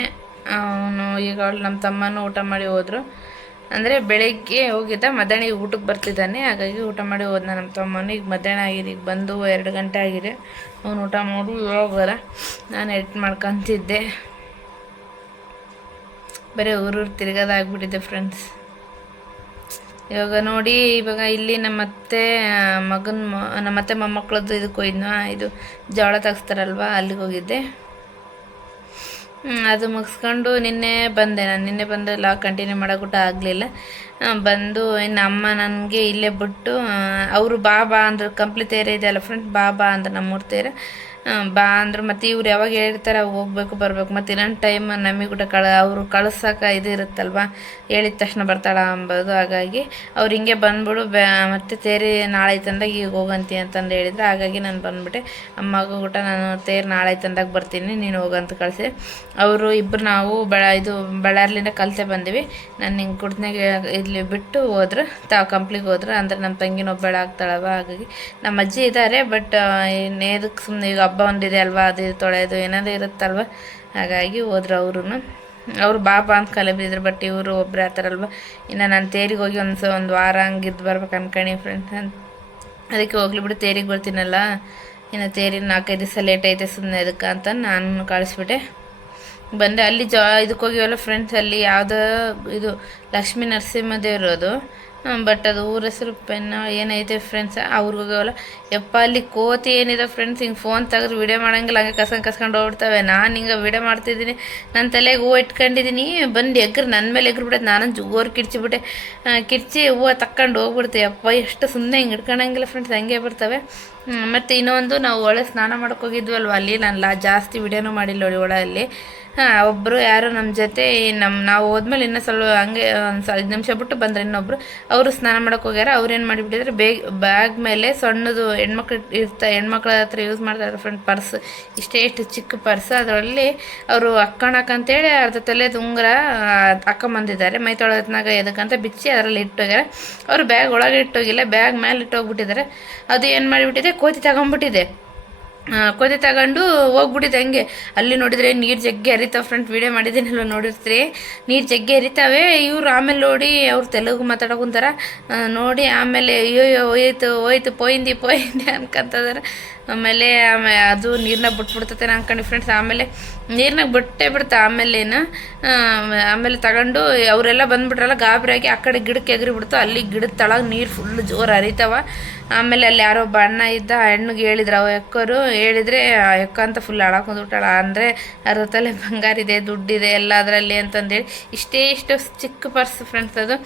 ಅವನು ಈಗ ಅವಳು ನಮ್ಮ ತಮ್ಮನೂ ಊಟ ಮಾಡಿ ಹೋದ್ರು. ಅಂದರೆ ಬೆಳಗ್ಗೆ ಹೋಗಿದ್ದ, ಮಧ್ಯಾಹ್ನ ಈಗ ಊಟಕ್ಕೆ ಬರ್ತಿದ್ದಾನೆ. ಹಾಗಾಗಿ ಊಟ ಮಾಡಿ ಹೋದ ನಮ್ಮ ತಮ್ಮನು. ಈಗ ಮಧ್ಯಾಹ್ನ ಆಗಿದೆ, ಈಗ ಬಂದು ಎರಡು ಗಂಟೆ ಆಗಿದೆ. ಅವನು ಊಟ ಮಾಡಿ, ಇವಾಗ ನಾನು ಎಡಿಟ್ ಮಾಡ್ಕೊತಿದ್ದೆ. ಬರೀ ಊರೂರು ತಿರ್ಗೋದಾಗ್ಬಿಟ್ಟಿದೆ ಫ್ರೆಂಡ್ಸ್ ಇವಾಗ ನೋಡಿ, ಇವಾಗ ಇಲ್ಲಿ ನಮ್ಮ ಅತ್ತೆ, ಮಗನ ನಮ್ಮ ಅತ್ತೆ ಮೊಮ್ಮಕ್ಳದ್ದು ಇದಕ್ಕೆ ಹೋಯ್ದು ಇದು ಜೋಳ ತೆಗಿಸ್ತಾರಲ್ವ? ಅಲ್ಲಿಗೆ ಹೋಗಿದ್ದೆ. ಅದು ಮುಗಿಸ್ಕೊಂಡು ನಿನ್ನೆ ಬಂದೆ ನಾನು. ನಿನ್ನೆ ಬಂದು ಲಾಗ್ ಕಂಟಿನ್ಯೂ ಮಾಡೋಕ್ಕೂಟ ಆಗಲಿಲ್ಲ. ಬಂದು ಇನ್ನು ಅಮ್ಮ ನನಗೆ ಇಲ್ಲೇ ಬಿಟ್ಟು ಅವರು ಬಾಬಾ ಅಂದರು, ಕಂಪ್ಲಿ ತೇರೆ ಇದೆಯಲ್ಲ ಫ್ರೆಂಡ್ ಬಾಬಾ ಅಂದ್ರೆ ನಮ್ಮೂರು ತೇರೆ. ಬಾ ಅಂದ್ರೆ ಮತ್ತು ಇವ್ರು ಯಾವಾಗ ಹೇಳಿರ್ತಾರೆ ಹೋಗ್ಬೇಕು, ಬರಬೇಕು. ಮತ್ತು ಇನ್ನೊಂದು ಟೈಮ್ ನಮಗೆ ಕೂಡ ಕಳ, ಅವರು ಕಳ್ಸೋಕೆ ಇದು ಇರುತ್ತಲ್ವ? ಹೇಳಿದ ತಕ್ಷಣ ಬರ್ತಾಳ ಅಂಬೋದು. ಹಾಗಾಗಿ ಅವ್ರು ಹಿಂಗೆ ಬಂದ್ಬಿಡು ಬ್ಯಾ ಮತ್ತೆ ತೇರಿ ನಾಳೆ ತಂದಾಗ ಈಗ ಹೋಗಂತಿ ಅಂತಂದು ಹೇಳಿದ್ರು. ಹಾಗಾಗಿ ನಾನು ಬಂದ್ಬಿಟ್ಟೆ. ಅಮ್ಮಗೂ ಕೂಡ ನಾನು ತೇರು ನಾಳೆ ತಂದಾಗ ಬರ್ತೀನಿ, ನೀನು ಹೋಗಂತ ಕಳಿಸಿ ಅವರು ಇಬ್ಬರು ನಾವು ಬೆಳ, ಇದು ಬಳ್ಳಾರಿಲಿಂದ ಕಲಿತೆ ಬಂದಿವಿ. ನಾನು ಹಿಂಗೆ ಕುಡ್ನಾಗ ಇಲ್ಲಿ ಬಿಟ್ಟು ಹೋದ್ರೆ ತಾವು ಕಂಪ್ಲಿಗೆ ಹೋದ್ರೆ, ಅಂದ್ರೆ ನಮ್ಮ ತಂಗಿನೊಬ್ಬಳ ಆಗ್ತಾಳವ ಹಾಗಾಗಿ ನಮ್ಮ ಅಜ್ಜಿ ಇದ್ದಾರೆ ಬಟ್ ಇನ್ನೇದಕ್ಕೆ ಸುಮ್ಮನೆ ಈಗ ಹಬ್ಬ ಒಂದಿದೆ ಅಲ್ವಾ, ಅದು ತೊಳೆಯೋದು ಏನಾದರೂ ಇರುತ್ತಲ್ವ? ಹಾಗಾಗಿ ಹೋದ್ರು ಅವರು ಅವರು ಬಾಬಾ ಅಂತ ಕಲೆ ಬಿದ್ದರು ಬಟ್ ಇವರು ಒಬ್ಬರೇ ಆತಾರಲ್ವ? ಇನ್ನು ನಾನು ತೇರಿಗೆ ಹೋಗಿ ಒಂದು ಒಂದು ವಾರ ಹಂಗೆ ಇದ್ದು ಬರ್ಬೇಕು ಅನ್ಕೊಂಡು ಫ್ರೆಂಡ್ಸ್ ಅದಕ್ಕೆ ಹೋಗ್ಲಿ ಬಿಡು, ತೇರಿಗೆ ಬರ್ತೀನಲ್ಲ. ಇನ್ನು ತೇರಿ ನಾಲ್ಕೈದು ದಿವಸ ಲೇಟ್ ಐತೆ ಸುಮ್ಮನೆ ಅದಕ್ಕೆ ಅಂತ ನಾನು ಕಳಿಸ್ಬಿಟ್ಟೆ. ಬಂದೆ, ಅಲ್ಲಿ ಜಾ ಇದಕ್ಕೆ ಹೋಗಿವಲ್ಲ ಫ್ರೆಂಡ್ಸ್ ಅಲ್ಲಿ ಯಾವುದೋ ಇದು ಲಕ್ಷ್ಮೀ ನರಸಿಂಹ ದೇವರು ಅದು. ಬಟ್ ಅದು ಊರ ಹೆಸರು ಪೆನ್ನ ಏನೈತೆ ಫ್ರೆಂಡ್ಸ್ ಅವ್ರಿಗೆ ಹೋಗ್ಯವಲ್ಲ ಯಪ್ಪ, ಅಲ್ಲಿ ಕೋತಿ ಏನಿದೆ ಫ್ರೆಂಡ್ಸ್ ಹಿಂಗೆ ಫೋನ್ ತೆಗೆದು ವಿಡಿಯೋ ಮಾಡೋಂಗಿಲ್ಲ, ಹಂಗೆ ಕಸ್ಕೊಂಡು ಕಸ್ಕೊಂಡು ಹೋಗ್ಬಿಡ್ತವೆ. ನಾನು ಹಿಂಗೆ ವಿಡಿಯೋ ಮಾಡ್ತಿದ್ದೀನಿ ನನ್ನ ತಲೆಗೆ ಹೂವು ಇಟ್ಕೊಂಡಿದ್ದೀನಿ. ಬಂದು ಎಗ್ರು ನನ್ನ ಮೇಲೆ ಎಗ್ರು ಬಿಡತ್ತೆ ನಾನು ಜೋರು ಕಿಡ್ಚಿಬಿಟ್ಟೆ ಕಿಡ್ಚಿ ಹೂವು ತಕ್ಕೊಂಡು ಹೋಗ್ಬಿಡ್ತೆ. ಯಪ್ಪ, ಎಷ್ಟು ಸುಮ್ಮನೆ ಹಿಂಗೆ ಇಟ್ಕೊಳಂಗಿಲ್ಲ ಫ್ರೆಂಡ್ಸ್ ಹಂಗೆ ಬರ್ತವೆ ಮತ್ತು ಇನ್ನೊಂದು, ನಾವು ಒಳ್ಳೆ ಸ್ನಾನ ಮಾಡೋಕ್ಕೋಗಿದ್ವಲ್ವ ಅಲ್ಲಿ? ನಾನು ಲಾ ಜಾಸ್ತಿ ವಿಡಿಯೋನೂ ಮಾಡಿಲ್ಲ ನೋಡಿ ಒಳಗಲ್ಲಿ ಹಾಂ ಒಬ್ಬರು ಯಾರೋ ನಮ್ಮ ಜೊತೆ ನಮ್ಮ ನಾವು ಹೋದ್ಮೇಲೆ ಇನ್ನೂ ಸ್ವಲ್ಪ ಹಂಗೆ, ಒಂದು ಐದು ನಿಮಿಷ ಬಿಟ್ಟು ಬಂದ್ರೆ ಇನ್ನೊಬ್ರು. ಅವರು ಸ್ನಾನ ಮಾಡೋಕೆ ಹೋಗ್ಯಾರ, ಅವ್ರು ಏನು ಮಾಡಿಬಿಟ್ಟಿದ್ರೆ, ಬೇಗ ಬ್ಯಾಗ್ ಮೇಲೆ ಸಣ್ಣದು ಹೆಣ್ಮಕ್ಳು ಇರ್ತಾ ಹೆಣ್ಮಕ್ಳ ಹತ್ರ ಯೂಸ್ ಮಾಡ್ತಾರೆ ಫ್ರೆಂಡ್ ಪರ್ಸ್ ಇಷ್ಟೇ ಇಷ್ಟು ಚಿಕ್ಕ ಪರ್ಸ್ ಅದರಲ್ಲಿ ಅವರು ಹೇಳಿ ಅರ್ಧ ತಲೆದು ಉಂಗುರ ಹಾಕೊಂಬಂದಿದ್ದಾರೆ ಮೈ ತೊಳೆದ್ನಾಗ ಎದಕ್ಕಂತ ಬಿಚ್ಚಿ ಅದರಲ್ಲಿ ಇಟ್ಟೋಗ್ಯಾರ ಅವರು ಬ್ಯಾಗ್ ಒಳಗೆ ಇಟ್ಟೋಗಿಲ್ಲ ಬ್ಯಾಗ್ ಮೇಲೆ ಇಟ್ಟೋಗ್ಬಿಟ್ಟಿದ್ದಾರೆ ಅದು ಏನು ಮಾಡಿಬಿಟ್ಟಿದೆ? ಕೋತಿ ತಗೊಂಡ್ಬಿಟ್ಟಿದೆ ಕೋತಿ ತಗೊಂಡು ಹೋಗ್ಬಿಟ್ಟಿದೆ ಹಂಗೆ. ಅಲ್ಲಿ ನೋಡಿದ್ರೆ ನೀರು ಜಗ್ಗಿ ಹರಿತಾವೆ ಫ್ರೆಂಡ್ ವಿಡಿಯೋ ಮಾಡಿದ್ದೀನಲ್ಲ ನೋಡಿರ್ತೀರಿ ನೀರು ಜಗ್ಗಿ ಹರಿತಾವೆ, ಇವ್ರು ಆಮೇಲೆ ನೋಡಿ ಅವ್ರು ತೆಲುಗು ಮಾತಾಡೋಕುಂತಾರ. ನೋಡಿ ಆಮೇಲೆ ಅಯ್ಯೋ ಹೋಯ್ತು ಹೋಯ್ತು, ಪೋಯಿಂದಿ ಪೋಯಿಂದಿ ಅನ್ಕೊಂತದಾರ. ಆಮೇಲೆ ಆಮೇಲೆ ಅದು ನೀರನ್ನ ಬಿಟ್ಬಿಡ್ತತೆ ಅನ್ಕೊಂಡು ಫ್ರೆಂಡ್ಸ್ ಆಮೇಲೆ ನೀರ್ನಾಗ ಬಿಟ್ಟೇ ಬಿಡ್ತಾ ಆಮೇಲೆ ಏನು ಆಮೇಲೆ ತಗೊಂಡು ಅವರೆಲ್ಲ ಬಂದ್ಬಿಟ್ರಲ್ಲ ಗಾಬರಿಯಾಗಿ ಆ ಕಡೆ ಗಿಡಕ್ಕೆ ಎಗರಿ ಬಿಡ್ತು. ಅಲ್ಲಿ ಗಿಡದ ತಳಗ ನೀರು ಫುಲ್ ಜೋರು ಹರಿತಾವ. ಆಮೇಲೆ ಅಲ್ಲಿ ಯಾರೋ ಬಣ್ಣ ಇದ್ದ, ಆ ಹೆಣ್ಣಿಗೆ ಹೇಳಿದ್ರು, ಅವ ಎಕ್ಕರು ಹೇಳಿದರೆ ಎಕ್ಕ ಅಂತ ಫುಲ್ ಹಾಳಾಕೊಂಡ್ಬಿಟ್ಟಾಳ ಅಂದರೆ ಅದ್ರ ತಲೆ ಬಂಗಾರಿದೆ ದುಡ್ಡಿದೆ ಎಲ್ಲ ಅದರಲ್ಲಿ ಅಂತಂದೇಳಿ ಇಷ್ಟೇ ಇಷ್ಟು ಚಿಕ್ಕ ಪರ್ಸ್ ಫ್ರೆಂಡ್ಸ್ ಅದು.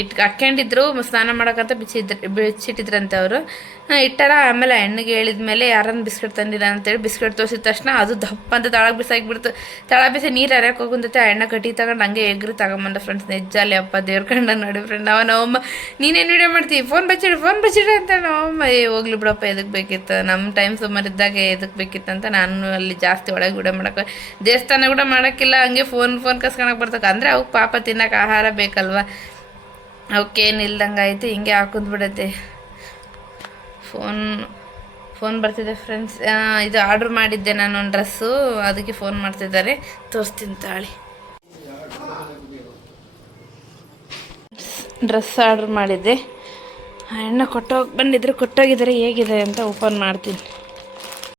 ಇಟ್ ಹಾಕ್ಕೊಂಡಿದ್ರು ಸ್ನಾನ ಮಾಡೋಕ್ಕಂತ ಬಿಚ್ಚಿದ್ರು, ಬಿಚ್ಚಿಟ್ಟಿದ್ರಂತೆ ಅವರು. ಇಟ್ಟಾರ. ಆಮೇಲೆ ಹೆಣ್ಣಿಗೆ ಹೆಣ್ಣಿಗೆ ಹೇಳಿದ್ಮೇಲೆ ಯಾರನ್ನು ಬಿಸ್ಕೆಟ್ ತಂದಿಲ್ಲ ಅಂತೇಳಿ ಬಿಸ್ಕೆಟ್ ತೋರಿಸಿದ ತಕ್ಷಣ ಅದು ದಪ್ಪ ಅಂತ ತಳಗ ಬಿಸಾಕ್ಬಿಡ್ತು. ತಳ ಬಿಸಿ ನೀರು ಹರಿಯಕ್ಕೆ ಹೋಗುಂತೈತೆ ಎಣ್ಣೆ ಕಟ್ಟಿ ತಗೊಂಡು ಹಂಗೆ ಎಗ್ರಿ ತಗೊಂಬಂದ ಫ್ರೆಂಡ್ಸ್ ನಿಜಾಲಿ ಅಪ್ಪ ದೇವ್ರ ಕಂಡ ನೋಡಿ ಫ್ರೆಂಡ್ ಅವ ನಮ್ಮಮ್ಮ ನೀನೇನು ವಿಡಿಯೋ ಮಾಡ್ತೀವಿ ಫೋನ್ ಬಚ್ಚಿಡು ಫೋನ್ ಬಚ್ಚಿಡು ಅಂತ ನಮ್ಮಮ್ಮ ಏ, ಹೋಗ್ಲಿ ಬಿಡಪ್ಪ ಎದಕ್ಕೆ ಬೇಕಿತ್ತು? ನಮ್ಮ ಟೈಮ್ ಸುಮಾರು ಇದ್ದಾಗ ಎದಕ್ಕೆ ಬೇಕಿತ್ತು? ಅಂತ ನಾನು ಅಲ್ಲಿ ಜಾಸ್ತಿ ಒಳಗೆ ವಿಡಿಯೋ ಮಾಡೋಕೆ, ದೇವಸ್ಥಾನ ಕೂಡ ಮಾಡೋಕ್ಕಿಲ್ಲ, ಹಂಗೆ ಫೋನ್ ಫೋನ್ ಕಸ್ಕೊಳಕ್ಕೆ ಬರ್ತಕ್ಕೆ ಅಂದರೆ ಅವಕ್ಕೆ ಪಾಪ ತಿನ್ನೋಕೆ ಆಹಾರ ಬೇಕಲ್ವ? ಅವಕ್ಕೇನು ಇಲ್ದಂಗೆ ಆಯಿತು, ಹಿಂಗೆ ಹಾಕೊಂಡ್ಬಿಡತ್ತೆ ಫೋನ್ ಫೋನ್ ಬರ್ತಿದೆ ಫ್ರೆಂಡ್ಸ್ ಇದು ಆರ್ಡ್ರ್ ಮಾಡಿದ್ದೆ ನಾನು ಒಂದು ಡ್ರೆಸ್ಸು ಅದಕ್ಕೆ ಫೋನ್ ಮಾಡ್ತಿದ್ದಾರೆ. ತೋರಿಸ್ತೀನಿ ತಾಳಿ. ಡ್ರೆಸ್ ಆರ್ಡ್ರ್ ಮಾಡಿದ್ದೆ. ಅಣ್ಣ ಕೊಟ್ಟೋಗಿ, ಬಂದಿದ್ರು ಕೊಟ್ಟೋಗಿದ್ದಾರೆ, ಹೇಗಿದೆ ಅಂತ ಓಪನ್ ಮಾಡ್ತೀನಿ.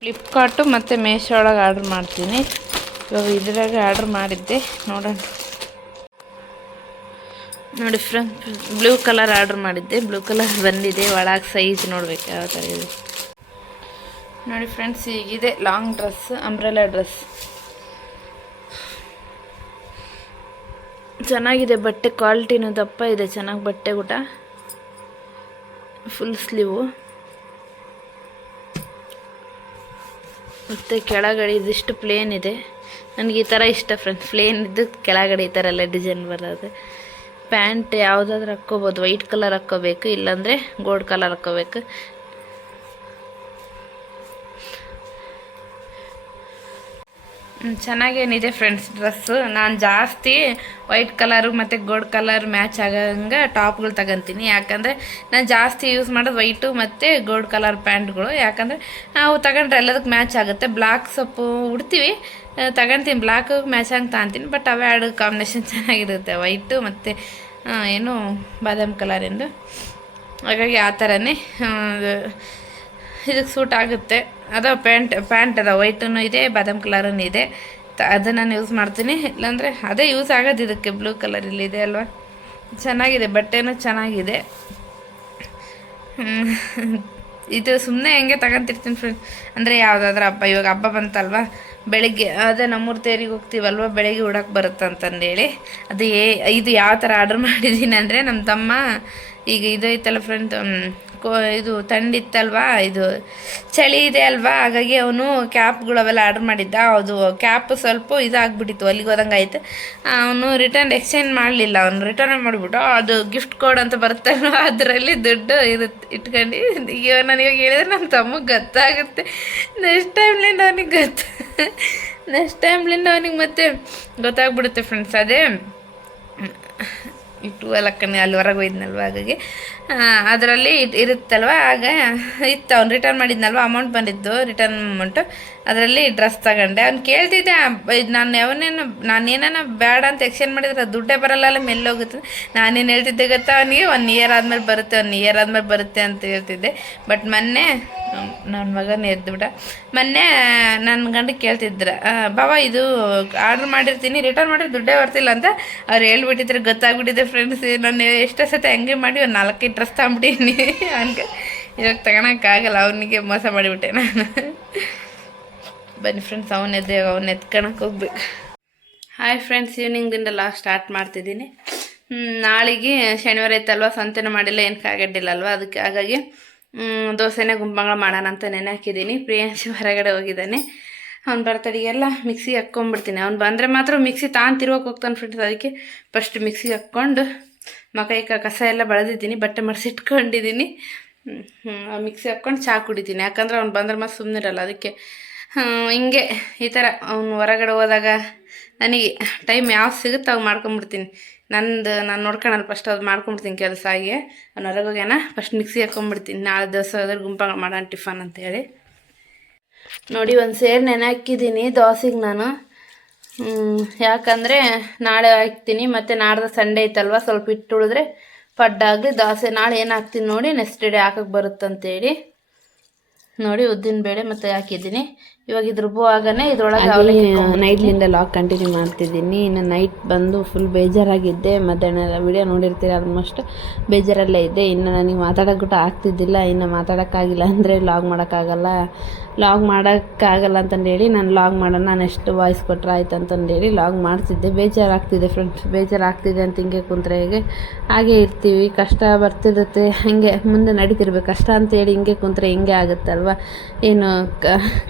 ಫ್ಲಿಪ್ಕಾರ್ಟು ಮತ್ತು ಮೇಶೋ ಒಳಗೆ ಆರ್ಡ್ರ್ ಮಾಡ್ತೀನಿ. ಇವಾಗ ಇದ್ರಾಗ ಆರ್ಡ್ರ್ ಮಾಡಿದ್ದೆ. ನೋಡೋಣ. ನೋಡಿ ಫ್ರೆಂಡ್ ಬ್ಲೂ ಕಲರ್ ಆರ್ಡ್ರ್ ಮಾಡಿದ್ದೆ. ಬ್ಲೂ ಕಲರ್ ಬಂದಿದೆ. ಒಳಗೆ ಸೈಜ್ ನೋಡ್ಬೇಕು ಯಾವ ಥರ ಇದೆ. ನೋಡಿ ಫ್ರೆಂಡ್ಸ್ ಈಗಿದೆ ಲಾಂಗ್ ಡ್ರೆಸ್ ಅಂಬ್ರೆಲಾ ಡ್ರೆಸ್ ಚೆನ್ನಾಗಿದೆ ಬಟ್ಟೆ ಕ್ವಾಲಿಟಿನೂ ದಪ್ಪ ಇದೆ, ಚೆನ್ನಾಗಿ ಬಟ್ಟೆ ಊಟ ಫುಲ್ ಸ್ಲೀವು ಮತ್ತು ಕೆಳಗಡೆ ಇದಿಷ್ಟು ಪ್ಲೇನ್ ಇದೆ. ನನಗೆ ಈ ಥರ ಇಷ್ಟ ಫ್ರೆಂಡ್ಸ್ ಪ್ಲೇನ್ ಇದ್ದು ಕೆಳಗಡೆ ಈ ಥರ ಎಲ್ಲ ಡಿಸೈನ್ ಬರೋದು. ಪ್ಯಾಂಟ್ ಯಾವುದಾದ್ರೂ ಹಾಕ್ಕೋಬೋದು ವೈಟ್ ಕಲರ್ ಹಾಕ್ಕೋಬೇಕು, ಇಲ್ಲಾಂದರೆ ಗೋಲ್ಡ್ ಕಲರ್ ಹಾಕ್ಕೋಬೇಕು. ಚೆನ್ನಾಗೇನಿದೆ ಫ್ರೆಂಡ್ಸ್ ಡ್ರೆಸ್ಸು ನಾನು ಜಾಸ್ತಿ ವೈಟ್ ಕಲರು ಮತ್ತು ಗೋಲ್ಡ್ ಕಲರ್ ಮ್ಯಾಚ್ ಆಗಂಗೆ ಟಾಪ್ಗಳು ತಗೊತೀನಿ. ಯಾಕಂದರೆ ನಾನು ಜಾಸ್ತಿ ಯೂಸ್ ಮಾಡೋದು ವೈಟು ಮತ್ತು ಗೋಲ್ಡ್ ಕಲರ್ ಪ್ಯಾಂಟ್ಗಳು ಯಾಕಂದರೆ ನಾವು ತಗೊಂಡ್ರೆ ಎಲ್ಲದಕ್ಕೆ ಮ್ಯಾಚ್ ಆಗುತ್ತೆ. ಬ್ಲ್ಯಾಕ್ ಸೊಪ್ಪು ಉಡ್ತೀವಿ. ತಗೊಂತೀನಿ. ಬ್ಲ್ಯಾಕ್ ಮ್ಯಾಚ್ ಆಗಿ ತಾಂತೀನಿ ಬಟ್ ಅವೇ ಎರಡು ಕಾಂಬಿನೇಷನ್ ಚೆನ್ನಾಗಿರುತ್ತೆ. ವೈಟು ಮತ್ತು ಏನು ಬಾದಾಮಿ ಕಲರಿಂದು ಹಾಗಾಗಿ ಆ ಥರನೇ ಇದಕ್ಕೆ ಸೂಟ್ ಆಗುತ್ತೆ. ಅದು ಪ್ಯಾಂಟ್ ಪ್ಯಾಂಟ್ ಅದ. ವೈಟೂ ಇದೆ, ಬಾದಾಮ್ ಕಲರೂ ಇದೆ. ಅದನ್ನು ನಾನು ಯೂಸ್ ಮಾಡ್ತೀನಿ. ಇಲ್ಲಾಂದರೆ ಅದೇ ಯೂಸ್ ಆಗೋದು ಇದಕ್ಕೆ. ಬ್ಲೂ ಕಲರ್ ಇಲ್ಲಿದೆ ಅಲ್ವಾ? ಚೆನ್ನಾಗಿದೆ. ಬಟ್ಟೆನೂ ಚೆನ್ನಾಗಿದೆ. ಇದು ಸುಮ್ಮನೆ ಹೆಂಗೆ ತಗೊಂತಿರ್ತೀನಿ ಫ್ರೆಂಡ್ ಅಂದರೆ ಯಾವುದಾದ್ರೂ ಹಬ್ಬ. ಇವಾಗ ಹಬ್ಬ ಬಂತಲ್ವಾ? ಬೆಳಿಗ್ಗೆ, ಅದೇ ನಮ್ಮೂರು ತೇರಿಗೆ ಹೋಗ್ತೀವಲ್ವ? ಬೆಳಿಗ್ಗೆ ಉಡಕ್ಕೆ ಬರುತ್ತೆ ಅಂತಂದೇಳಿ ಅದು ಏ, ಇದು ಯಾವ ಥರ ಆರ್ಡ್ರ್ ಮಾಡಿದ್ದೀನಿ ಅಂದರೆ ನಮ್ಮ ತಮ್ಮ ಈಗ ಇದು ಐತಲ್ಲ ಫ್ರೆಂಡ್ ಕೋ, ಇದು ತಂಡಿತ್ತಲ್ವಾ ಇದು ಚಳಿ ಇದೆ ಅಲ್ವಾ, ಹಾಗಾಗಿ ಅವನು ಕ್ಯಾಪ್ಗಳು ಅವೆಲ್ಲ ಆರ್ಡ್ರ್ ಮಾಡಿದ್ದ, ಅದು ಕ್ಯಾಪ್ ಸ್ವಲ್ಪ ಇದಾಗ್ಬಿಟ್ಟಿತ್ತು, ಅಲ್ಲಿಗೆ ಹೋದಂಗೆ ಆಯ್ತು. ಅವನು ರಿಟರ್ನ್ ಎಕ್ಸ್ಚೇಂಜ್ ಮಾಡಲಿಲ್ಲ, ಅವನು ರಿಟರ್ನ್ ಮಾಡಿಬಿಟ್ಟು ಅದು ಗಿಫ್ಟ್ ಕೋಡ್ ಅಂತ ಬರುತ್ತಲ್ವ, ಅದರಲ್ಲಿ ದುಡ್ಡು ಇರುತ್ತೆ ಇಟ್ಕೊಂಡು ಈಗ ನಾನು ಹೇಳಿದ್ರೆ ನಮ್ಮ ತಮ್ಮಗೆ ಗೊತ್ತಾಗುತ್ತೆ. ನೆಕ್ಸ್ಟ್ ಟೈಮ್ಲಿಂದ ಅವನಿಗೆ ಗೊತ್ತ ನೆಕ್ಸ್ಟ್ ಟೈಮ್ಲಿಂದ ಅವನಿಗೆ ಮತ್ತೆ ಗೊತ್ತಾಗ್ಬಿಡುತ್ತೆ ಫ್ರೆಂಡ್ಸ್ ಅದೇ. ಇಟ್ಟು ಅಲ್ಲಕ್ಕನೆ ಅಲ್ಲಿ ಹೊರಗೆ ಹೋಯ್ದ್ನಲ್ವ ಹಾಗಾಗಿ ಅದರಲ್ಲಿ ಇರುತ್ತಲ್ವ? ಆಗ ಇತ್ತು, ಅವ್ನು ರಿಟರ್ನ್ ಮಾಡಿದ್ನಲ್ವ? ಅಮೌಂಟ್ ಬಂದಿದ್ದು ರಿಟರ್ನ್ ಅಮೌಂಟು ಅದರಲ್ಲಿ ಡ್ರೆಸ್ ತಗೊಂಡೆ. ಅವ್ನು ಕೇಳ್ತಿದ್ದೆ ನಾನು ಯಾವನೇನು ನಾನೇನ ಬೇಡ ಅಂತ ಎಕ್ಸ್ಚೇಂಜ್ ಮಾಡಿದ್ರೆ ದುಡ್ಡೇ ಬರಲ್ಲ, ಅಲ್ಲ ಹೋಗುತ್ತೆ ನಾನೇನು ಹೇಳ್ತಿದ್ದೆ ಗೊತ್ತಾ ಅವನಿಗೆ? ಒನ್ ಇಯರ್ ಆದಮೇಲೆ ಬರುತ್ತೆ ಒನ್ ಇಯರ್ ಆದಮೇಲೆ ಬರುತ್ತೆ ಅಂತ ಹೇಳ್ತಿದ್ದೆ. ಬಟ್ ಮೊನ್ನೆ ನನ್ನ ಮಗನ ಎದ್ದುಬಿಡ ಮೊನ್ನೆ ನನ್ನ ಗಂಡ ಕೇಳ್ತಿದ್ರ ಬಾವ ಇದು ಆರ್ಡ್ರ್ ಮಾಡಿರ್ತೀನಿ ರಿಟರ್ನ್ ಮಾಡಿದ್ರೆ ದುಡ್ಡೇ ಬರ್ತಿಲ್ಲ ಅಂತ ಅವ್ರು ಹೇಳ್ಬಿಟ್ಟಿದ್ರೆ. ಗೊತ್ತಾಗ್ಬಿಟ್ಟಿದೆ ಫ್ರೆಂಡ್ಸ್ ನಾನು ಎಷ್ಟೋ ಸತಿ ಹಂಗೆ ಮಾಡಿ ಒಂದು ನಾಲ್ಕೈದು ಡ್ರೆಸ್ ತಗೊಂಬಿಟ್ಟಿನಿ. ಹಂಗೆ ಇವಾಗ ತಗೊಳಕ್ಕಾಗಲ್ಲ, ಅವನಿಗೆ ಮೋಸ ಮಾಡಿಬಿಟ್ಟೆ ನಾನು. ಬನ್ನಿ ಫ್ರೆಂಡ್ಸ್ ಅವನ ಎದ್ದೆ ಅವನ್ನ ಎತ್ಕೊಳಕ್ಕೆ ಹೋಗ್ಬೇಕು. ಹಾಯ್ ಫ್ರೆಂಡ್ಸ್ ಈವ್ನಿಂಗ್ದಿಂದ ಲಾಸ್ಟ್ ಸ್ಟಾರ್ಟ್ ಮಾಡ್ತಿದ್ದೀನಿ. ನಾಳಿಗೆ ಶನಿವಾರ ಐತಲ್ವ, ಸಂತೆನೂ ಮಾಡಿಲ್ಲ ಏನಕ್ಕೆ ಅಲ್ವಾ ಅದಕ್ಕೆ ಹಾಗಾಗಿ ದೋಸೆನೇ ಗುಂಪಂಗಳ ಮಾಡೋಣ ಅಂತ ನೆನೆ ಹಾಕಿದ್ದೀನಿ. ಪ್ರಿಯಾಂಶಿ ಹೊರಗಡೆ ಹೋಗಿದ್ದಾನೆ. ಅವ್ನು ಬರ್ತಡಿಗೆಲ್ಲ ಮಿಕ್ಸಿಗೆ ಹಾಕ್ಕೊಂಡ್ಬಿಡ್ತೀನಿ. ಅವ್ನು ಬಂದರೆ ಮಾತ್ರ ಮಿಕ್ಸಿ ತಾನು ತಿರುವಕ್ಕೆ ಹೋಗ್ತಾನೆ ಫ್ರೆಂಡ್ಸ್ ಅದಕ್ಕೆ ಫಸ್ಟ್ ಮಿಕ್ಸಿಗೆ ಹಾಕ್ಕೊಂಡು ಮಕೈಕ ಕಸ ಎಲ್ಲ ಬಳದಿದ್ದೀನಿ, ಬಟ್ಟೆ ಮಡಿಸಿಟ್ಕೊಂಡಿದ್ದೀನಿ. ಮಿಕ್ಸಿ ಹಾಕ್ಕೊಂಡು ಚಾ ಕುಡಿತೀನಿ. ಯಾಕಂದ್ರೆ ಅವ್ನು ಬಂದ್ರೆ ಮತ್ತೆ ಸುಮ್ಮನೆ ಇರಲ್ಲ ಅದಕ್ಕೆ ಹಿಂಗೆ ಈ ಥರ ಅವ್ನು ಹೊರಗಡೆ ಹೋದಾಗ ನನಗೆ ಟೈಮ್ ಯಾವ್ದು ಸಿಗುತ್ತೆ ಅವಾಗ ಮಾಡ್ಕೊಂಬಿಡ್ತೀನಿ. ನಂದು, ನಾನು ನೋಡ್ಕೊಳಲ್ಲ ಫಸ್ಟ್ ಅದು ಮಾಡ್ಕೊಂಬಿಡ್ತೀನಿ ಕೆಲಸ ಆಗಿ ಅವ್ನು ಹೊರಗೆ ಹೋಗ್ಯಾನ ಫಸ್ಟ್ ಮಿಕ್ಸಿ ಹಾಕ್ಕೊಂಬಿಡ್ತೀನಿ ನಾಳೆ ದೋಸೆ ಹೋದ್ರೆ ಗುಂಪ ಮಾಡೋಣ ಟಿಫನ್ ಅಂತೇಳಿ ನೋಡಿ, ಒಂದು ಸೇರು ನೆನೆ ಹಾಕಿದ್ದೀನಿ ದೋಸೆಗೆ ನಾನು. ಯಾಕಂದರೆ ನಾಳೆ ಹಾಕ್ತೀನಿ, ಮತ್ತು ನಾಡ್ದು ಸಂಡೇ ಐತಲ್ವ, ಸ್ವಲ್ಪ ಇಟ್ಟು ಉಳಿದ್ರೆ ಪಡ್ಡಾಗಲಿ ದೋಸೆ. ನಾಳೆ ಏನು ಹಾಕ್ತೀನಿ ನೋಡಿ ನೆಕ್ಸ್ಟ್ ಡೇ ಹಾಕಕ್ಕೆ ಬರುತ್ತಂತೇಳಿ. ನೋಡಿ, ಉದ್ದಿನ ಬೇಳೆ ಮತ್ತು ಹಾಕಿದ್ದೀನಿ. ಇವಾಗ ಇದು ರುಬ್ಬುವಾಗನೇ ಇದ್ರೊಳಗೆ ನೈಟ್ ನೈಟ್ಲಿಂದ ಲಾಗ್ ಕಂಟಿನ್ಯೂ ಮಾಡ್ತಿದ್ದೀನಿ. ಇನ್ನು ನೈಟ್ ಬಂದು ಫುಲ್ ಬೇಜಾರಾಗಿದ್ದೆ ಮಧ್ಯಾಹ್ನ ವಿಡಿಯೋ ನೋಡಿರ್ತೀರಿ? ಆಲ್ಮೋಸ್ಟ್ ಬೇಜಾರಲ್ಲೇ ಇದ್ದೆ ಇನ್ನು ನನಗೆ ಮಾತಾಡೋಕೆ ಬಿಟ್ಟು ಆಗ್ತಿದ್ದಿಲ್ಲ. ಇನ್ನು ಮಾತಾಡೋಕ್ಕಾಗಿಲ್ಲ ಅಂದರೆ ಲಾಗ್ ಮಾಡೋಕ್ಕಾಗಲ್ಲ. ಲಾಗ್ ಮಾಡೋಕ್ಕಾಗಲ್ಲ ಅಂತಂದೇಳಿ ನಾನು ಲಾಗ್ ಮಾಡೋಣ ನಾನು ಎಷ್ಟು ವಾಯ್ಸ್ ಕೊಟ್ಟರೆ ಆಯ್ತು ಅಂತಂದೇಳಿ ಲಾಗ್ ಮಾಡ್ತಿದ್ದೆ. ಬೇಜಾರಾಗ್ತಿದೆ ಫ್ರೆಂಡ್ಸ್ ಬೇಜಾರಾಗ್ತಿದೆ ಅಂತ ಹಿಂಗೆ ಕುಂತ್ರೆ ಹೇಗೆ? ಹಾಗೆ ಇರ್ತೀವಿ. ಕಷ್ಟ ಬರ್ತಿರುತ್ತೆ. ಹಾಗೆ ಮುಂದೆ ನಡೀತಿರ್ಬೇಕು. ಕಷ್ಟ ಅಂತೇಳಿ ಹಿಂಗೆ ಕುಂತ್ರೆ ಹಿಂಗೆ ಆಗುತ್ತಲ್ವ? ಏನು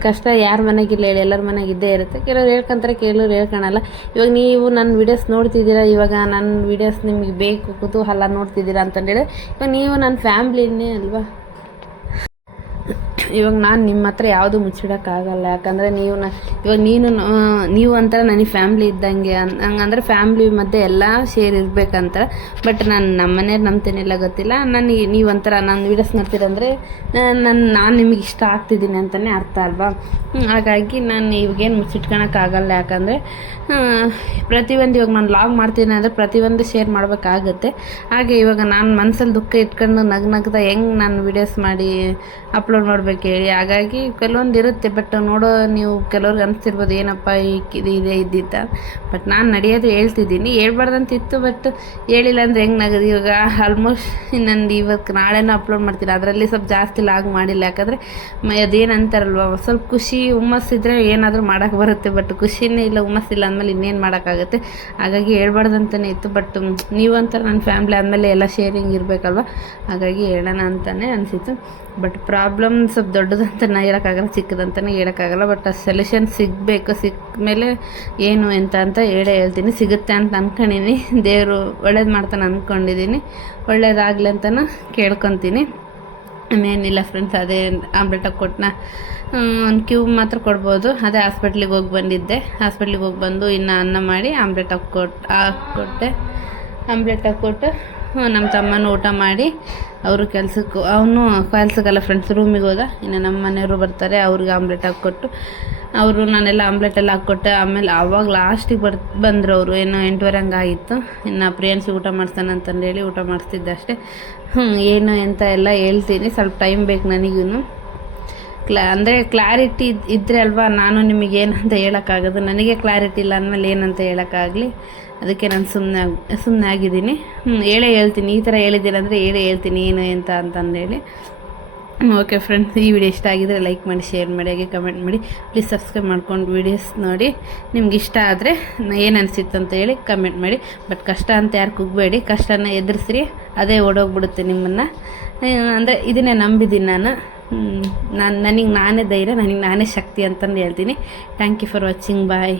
ಕಷ್ಟ ಯಾರ ಮನೆಗಿಲ್ಲ ಹೇಳಿ, ಎಲ್ಲರ ಮನೆಗೆ ಇದ್ದೇ ಇರುತ್ತೆ. ಕೆಲವ್ರು ಹೇಳ್ಕೊಂತಾರೆ, ಕೆಲವ್ರು ಹೇಳ್ಕೊಳಲ್ಲ. ಇವಾಗ ನೀವು ನನ್ನ ವಿಡಿಯೋಸ್ ನೋಡ್ತಿದ್ದೀರಾ, ಇವಾಗ ನನ್ನ ವಿಡಿಯೋಸ್ ನಿಮಗೆ ಬೇಕು, ಕುತೂಹಲ ನೋಡ್ತಿದ್ದೀರಾ ಅಂತಂದೇಳಿ, ಇವಾಗ ನೀವು ನನ್ನ ಫ್ಯಾಮ್ಲಿನೇ ಅಲ್ವಾ? ಇವಾಗ ನಾನು ನಿಮ್ಮ ಹತ್ರ ಯಾವುದು ಮುಚ್ಚಿಡೋಕ್ಕಾಗಲ್ಲ ಯಾಕಂದರೆ ನೀವು ನ ಇವಾಗ ನೀನು ನೀವು ಅಂತಾರೆ ನನಗೆ ಫ್ಯಾಮ್ಲಿ ಇದ್ದಂಗೆ ಹಂಗಂದ್ರೆ ಫ್ಯಾಮ್ಲಿ ಮಧ್ಯೆ ಎಲ್ಲ ಶೇರ್ ಇರಬೇಕಂತ. ಬಟ್ ನಾನು ನಮ್ಮ ಮನೆಯವ್ರು ನಂಬ್ತೇನಿಲ್ಲ ಗೊತ್ತಿಲ್ಲ. ನನಗೆ ನೀವು ಒಂಥರ ನಾನು ವೀಡಿಯೋಸ್ ನೋಡ್ತೀರಂದರೆ ನನ್ನ ನಾನು ನಿಮಗೆ ಇಷ್ಟ ಆಗ್ತಿದ್ದೀನಿ ಅಂತಲೇ ಅರ್ಥ ಅಲ್ವಾ? ಹಾಗಾಗಿ ನಾನು ಇವಾಗೇನು ಮುಚ್ಚಿಟ್ಕೊಳಕ್ಕಾಗಲ್ಲ ಯಾಕಂದರೆ ಪ್ರತಿಯೊಂದು ಇವಾಗ ನಾನು ಲಾಗ್ ಮಾಡ್ತೀನಿ ಅಂದರೆ ಪ್ರತಿಯೊಂದು ಶೇರ್ ಮಾಡಬೇಕಾಗುತ್ತೆ. ಹಾಗೆ ಇವಾಗ ನಾನು ಮನಸ್ಸಲ್ಲಿ ದುಃಖ ಇಟ್ಕೊಂಡು ನಗ್ ನಗ್ತಾ ಹೆಂಗೆ ನಾನು ವೀಡಿಯೋಸ್ ಮಾಡಿ ಅಪ್ಲೋಡ್ ಮಾಡ್ಬೇಕು? ಹೇಳಿ ಹಾಗಾಗಿ ಕೆಲವೊಂದು ಇರುತ್ತೆ ಬಟ್ ನೋಡೋ ನೀವು ಕೆಲವ್ರಿಗೆ ಅನಿಸ್ತಿರ್ಬೋದು, ಏನಪ್ಪ ಇದು ಇದೆ ಇದ್ದಿದ್ದ ಬಟ್ ನಾನು ನಡೆಯೋದು ಹೇಳ್ತಿದ್ದೀನಿ. ಹೇಳ್ಬಾರ್ದಂತಿತ್ತು ಬಟ್ ಹೇಳಿಲ್ಲ ಅಂದರೆ ಹೆಂಗೆ ನಗದು? ಇವಾಗ ಆಲ್ಮೋಸ್ಟ್ ಇನ್ನೊಂದು ಇವತ್ತು ನಾಳೆನೂ ಅಪ್ಲೋಡ್ ಮಾಡ್ತೀನಿ. ಅದರಲ್ಲಿ ಸ್ವಲ್ಪ ಜಾಸ್ತಿ ಲಾಗ್ ಮಾಡಿಲ್ಲ. ಯಾಕಂದರೆ ಅದೇನು ಅಂತಾರಲ್ವ ಸ್ವಲ್ಪ ಖುಷಿ ಹುಮ್ಮಸ್ಸಿದ್ರೆ ಏನಾದರೂ ಮಾಡೋಕ್ಕೆ ಬರುತ್ತೆ. ಬಟ್ ಖುಷಿನೇ ಇಲ್ಲ ಹುಮ್ಮಸ್ಸಿಲ್ಲ ಅಂದಮೇಲೆ ಇನ್ನೇನು ಮಾಡೋಕ್ಕಾಗುತ್ತೆ. ಹಾಗಾಗಿ ಹೇಳ್ಬಾರ್ದಂತಲೇ ಇತ್ತು ಬಟ್ ನೀವಂತಾರೆ ನನ್ನ ಫ್ಯಾಮ್ಲಿ ಆದಮೇಲೆ ಎಲ್ಲ ಶೇರಿಂಗ್ ಇರಬೇಕಲ್ವ? ಹಾಗಾಗಿ ಹೇಳೋಣ ಅಂತಲೇ ಅನಿಸಿತ್ತು. ಬಟ್ ಪ್ರಾಬ್ಲಮ್ ಸ್ವಲ್ಪ ದೊಡ್ಡದಂತ ನಾ ಹೇಳೋಕ್ಕಾಗಲ್ಲ, ಚಿಕ್ಕದಂತನೇ ಹೇಳೋಕ್ಕಾಗಲ್ಲ ಬಟ್ ಆ ಸೊಲ್ಯೂಷನ್ ಸಿಗಬೇಕು ಸಿಕ್ಕ ಮೇಲೆ ಏನು ಎಂತ ಅಂತ ಹೇಳೇ ಹೇಳ್ತೀನಿ. ಸಿಗುತ್ತೆ ಅಂತ ಅಂದ್ಕೊಂಡಿನಿ ದೇವರು ಒಳ್ಳೇದು ಮಾಡ್ತಾನೆ ಅಂದ್ಕೊಂಡಿದ್ದೀನಿ ಒಳ್ಳೇದಾಗಲಿ ಅಂತಲೂ ಕೇಳ್ಕೊತೀನಿ. ಇನ್ನೇನಿಲ್ಲ ಫ್ರೆಂಡ್ಸ್ ಅದೇ ಆಮ್ಲೆಟಾಗಿ ಕೊಟ್ಟನ ಒಂದು ಕ್ಯೂ ಮಾತ್ರ ಕೊಡ್ಬೋದು. ಅದೇ ಹಾಸ್ಪಿಟ್ಲಿಗೆ ಹೋಗಿ ಬಂದಿದ್ದೆ. ಹಾಸ್ಪಿಟ್ಲಿಗೆ ಹೋಗಿ ಬಂದು ಇನ್ನು ಅನ್ನ ಮಾಡಿ ಆಮ್ಲೆಟ್ ಹಾಕ್ಕೊಟ್ಟು ಹಾಕ್ಕೊಟ್ಟೆ ಆಮ್ಲೆಟ್ ಹಾಕ್ಕೊಟ್ಟು ನಮ್ಮ ತಮ್ಮನ ಊಟ ಮಾಡಿ ಅವರು ಕೆಲಸಕ್ಕೂ, ಅವನು ಕೆಲಸಕ್ಕೆಲ್ಲ ಫ್ರೆಂಡ್ಸ್ ರೂಮಿಗೆ ಹೋದ. ಇನ್ನು ನಮ್ಮ ಮನೆಯವರು ಬರ್ತಾರೆ, ಅವ್ರಿಗೆ ಆಮ್ಲೆಟ್ ಹಾಕ್ಕೊಟ್ಟು. ಅವರು ನಾನೆಲ್ಲ ಆಮ್ಲೆಟ್ ಎಲ್ಲ ಹಾಕ್ಕೊಟ್ಟೆ, ಆಮೇಲೆ ಆವಾಗ ಲಾಸ್ಟಿಗೆ ಬರ್, ಬಂದರು ಅವರು. ಏನೋ ಎಂಟುವರೆ ಹಂಗೆ ಆಗಿತ್ತು. ಇನ್ನು ಪ್ರಿಯನ್ಸಿ ಊಟ ಮಾಡ್ತಾನೆ ಅಂತಂದೇಳಿ ಊಟ ಮಾಡಿಸ್ತಿದ್ದೆ ಅಷ್ಟೇ. ಹ್ಞೂ, ಏನು ಎಂತ ಎಲ್ಲ ಹೇಳ್ತೀನಿ. ಸ್ವಲ್ಪ ಟೈಮ್ ಬೇಕು ನನಗೂ ಕ್ಲಾ, ಅಂದರೆ ಕ್ಲಾರಿಟಿ ಇದ್ದರೆ ಅಲ್ವಾ? ನಾನು ನಿಮಗೇನಂತ ಹೇಳೋಕ್ಕಾಗೋದು. ನನಗೆ ಕ್ಲಾರಿಟಿ ಇಲ್ಲ ಅಂದಮೇಲೆ ಏನಂತ ಹೇಳೋಕ್ಕಾಗಲಿ. ಅದಕ್ಕೆ ನಾನು ಸುಮ್ಮನೆ ಸುಮ್ಮನೆ ಆಗಿದ್ದೀನಿ. ಹೇಳೇ ಹೇಳ್ತೀನಿ. ಈ ಥರ ಹೇಳಿದ್ದೀರ ಅಂದರೆ ಹೇಳೇ ಹೇಳ್ತೀನಿ. ಏನು ಎಂತ ಅಂತಂದೇಳಿ ಓಕೆ ಫ್ರೆಂಡ್ಸ್ ಈ ವಿಡಿಯೋ ಇಷ್ಟ ಆಗಿದರೆ ಲೈಕ್ ಮಾಡಿ ಶೇರ್ ಮಾಡಿ, ಹಾಗೆ ಕಮೆಂಟ್ ಮಾಡಿ. ಪ್ಲೀಸ್ ಸಬ್ಸ್ಕ್ರೈಬ್ ಮಾಡ್ಕೊಂಡು ವೀಡಿಯೋಸ್ ನೋಡಿ. ನಿಮ್ಗೆ ಇಷ್ಟ ಆದರೆ ಏನು ಅನಿಸಿತ್ತು ಅಂತ ಹೇಳಿ ಕಮೆಂಟ್ ಮಾಡಿ. ಬಟ್ ಕಷ್ಟ ಅಂತ ಯಾರು ಕುಗ್ಬೇಡಿ. ಕಷ್ಟನ ಎದುರಿಸ್ರಿ. ಅದೇ ಓಡೋಗ್ಬಿಡುತ್ತೆ ನಿಮ್ಮನ್ನು. ಅಂದರೆ ಇದನ್ನೇ ನಂಬಿದ್ದೀನಿ ನಾನು. ನಾನು ನನಗೆ ನಾನೇ ಧೈರ್ಯ, ನನಗೆ ನಾನೇ ಶಕ್ತಿ ಅಂತಂದು ಹೇಳ್ತೀನಿ. Thank you for watching bye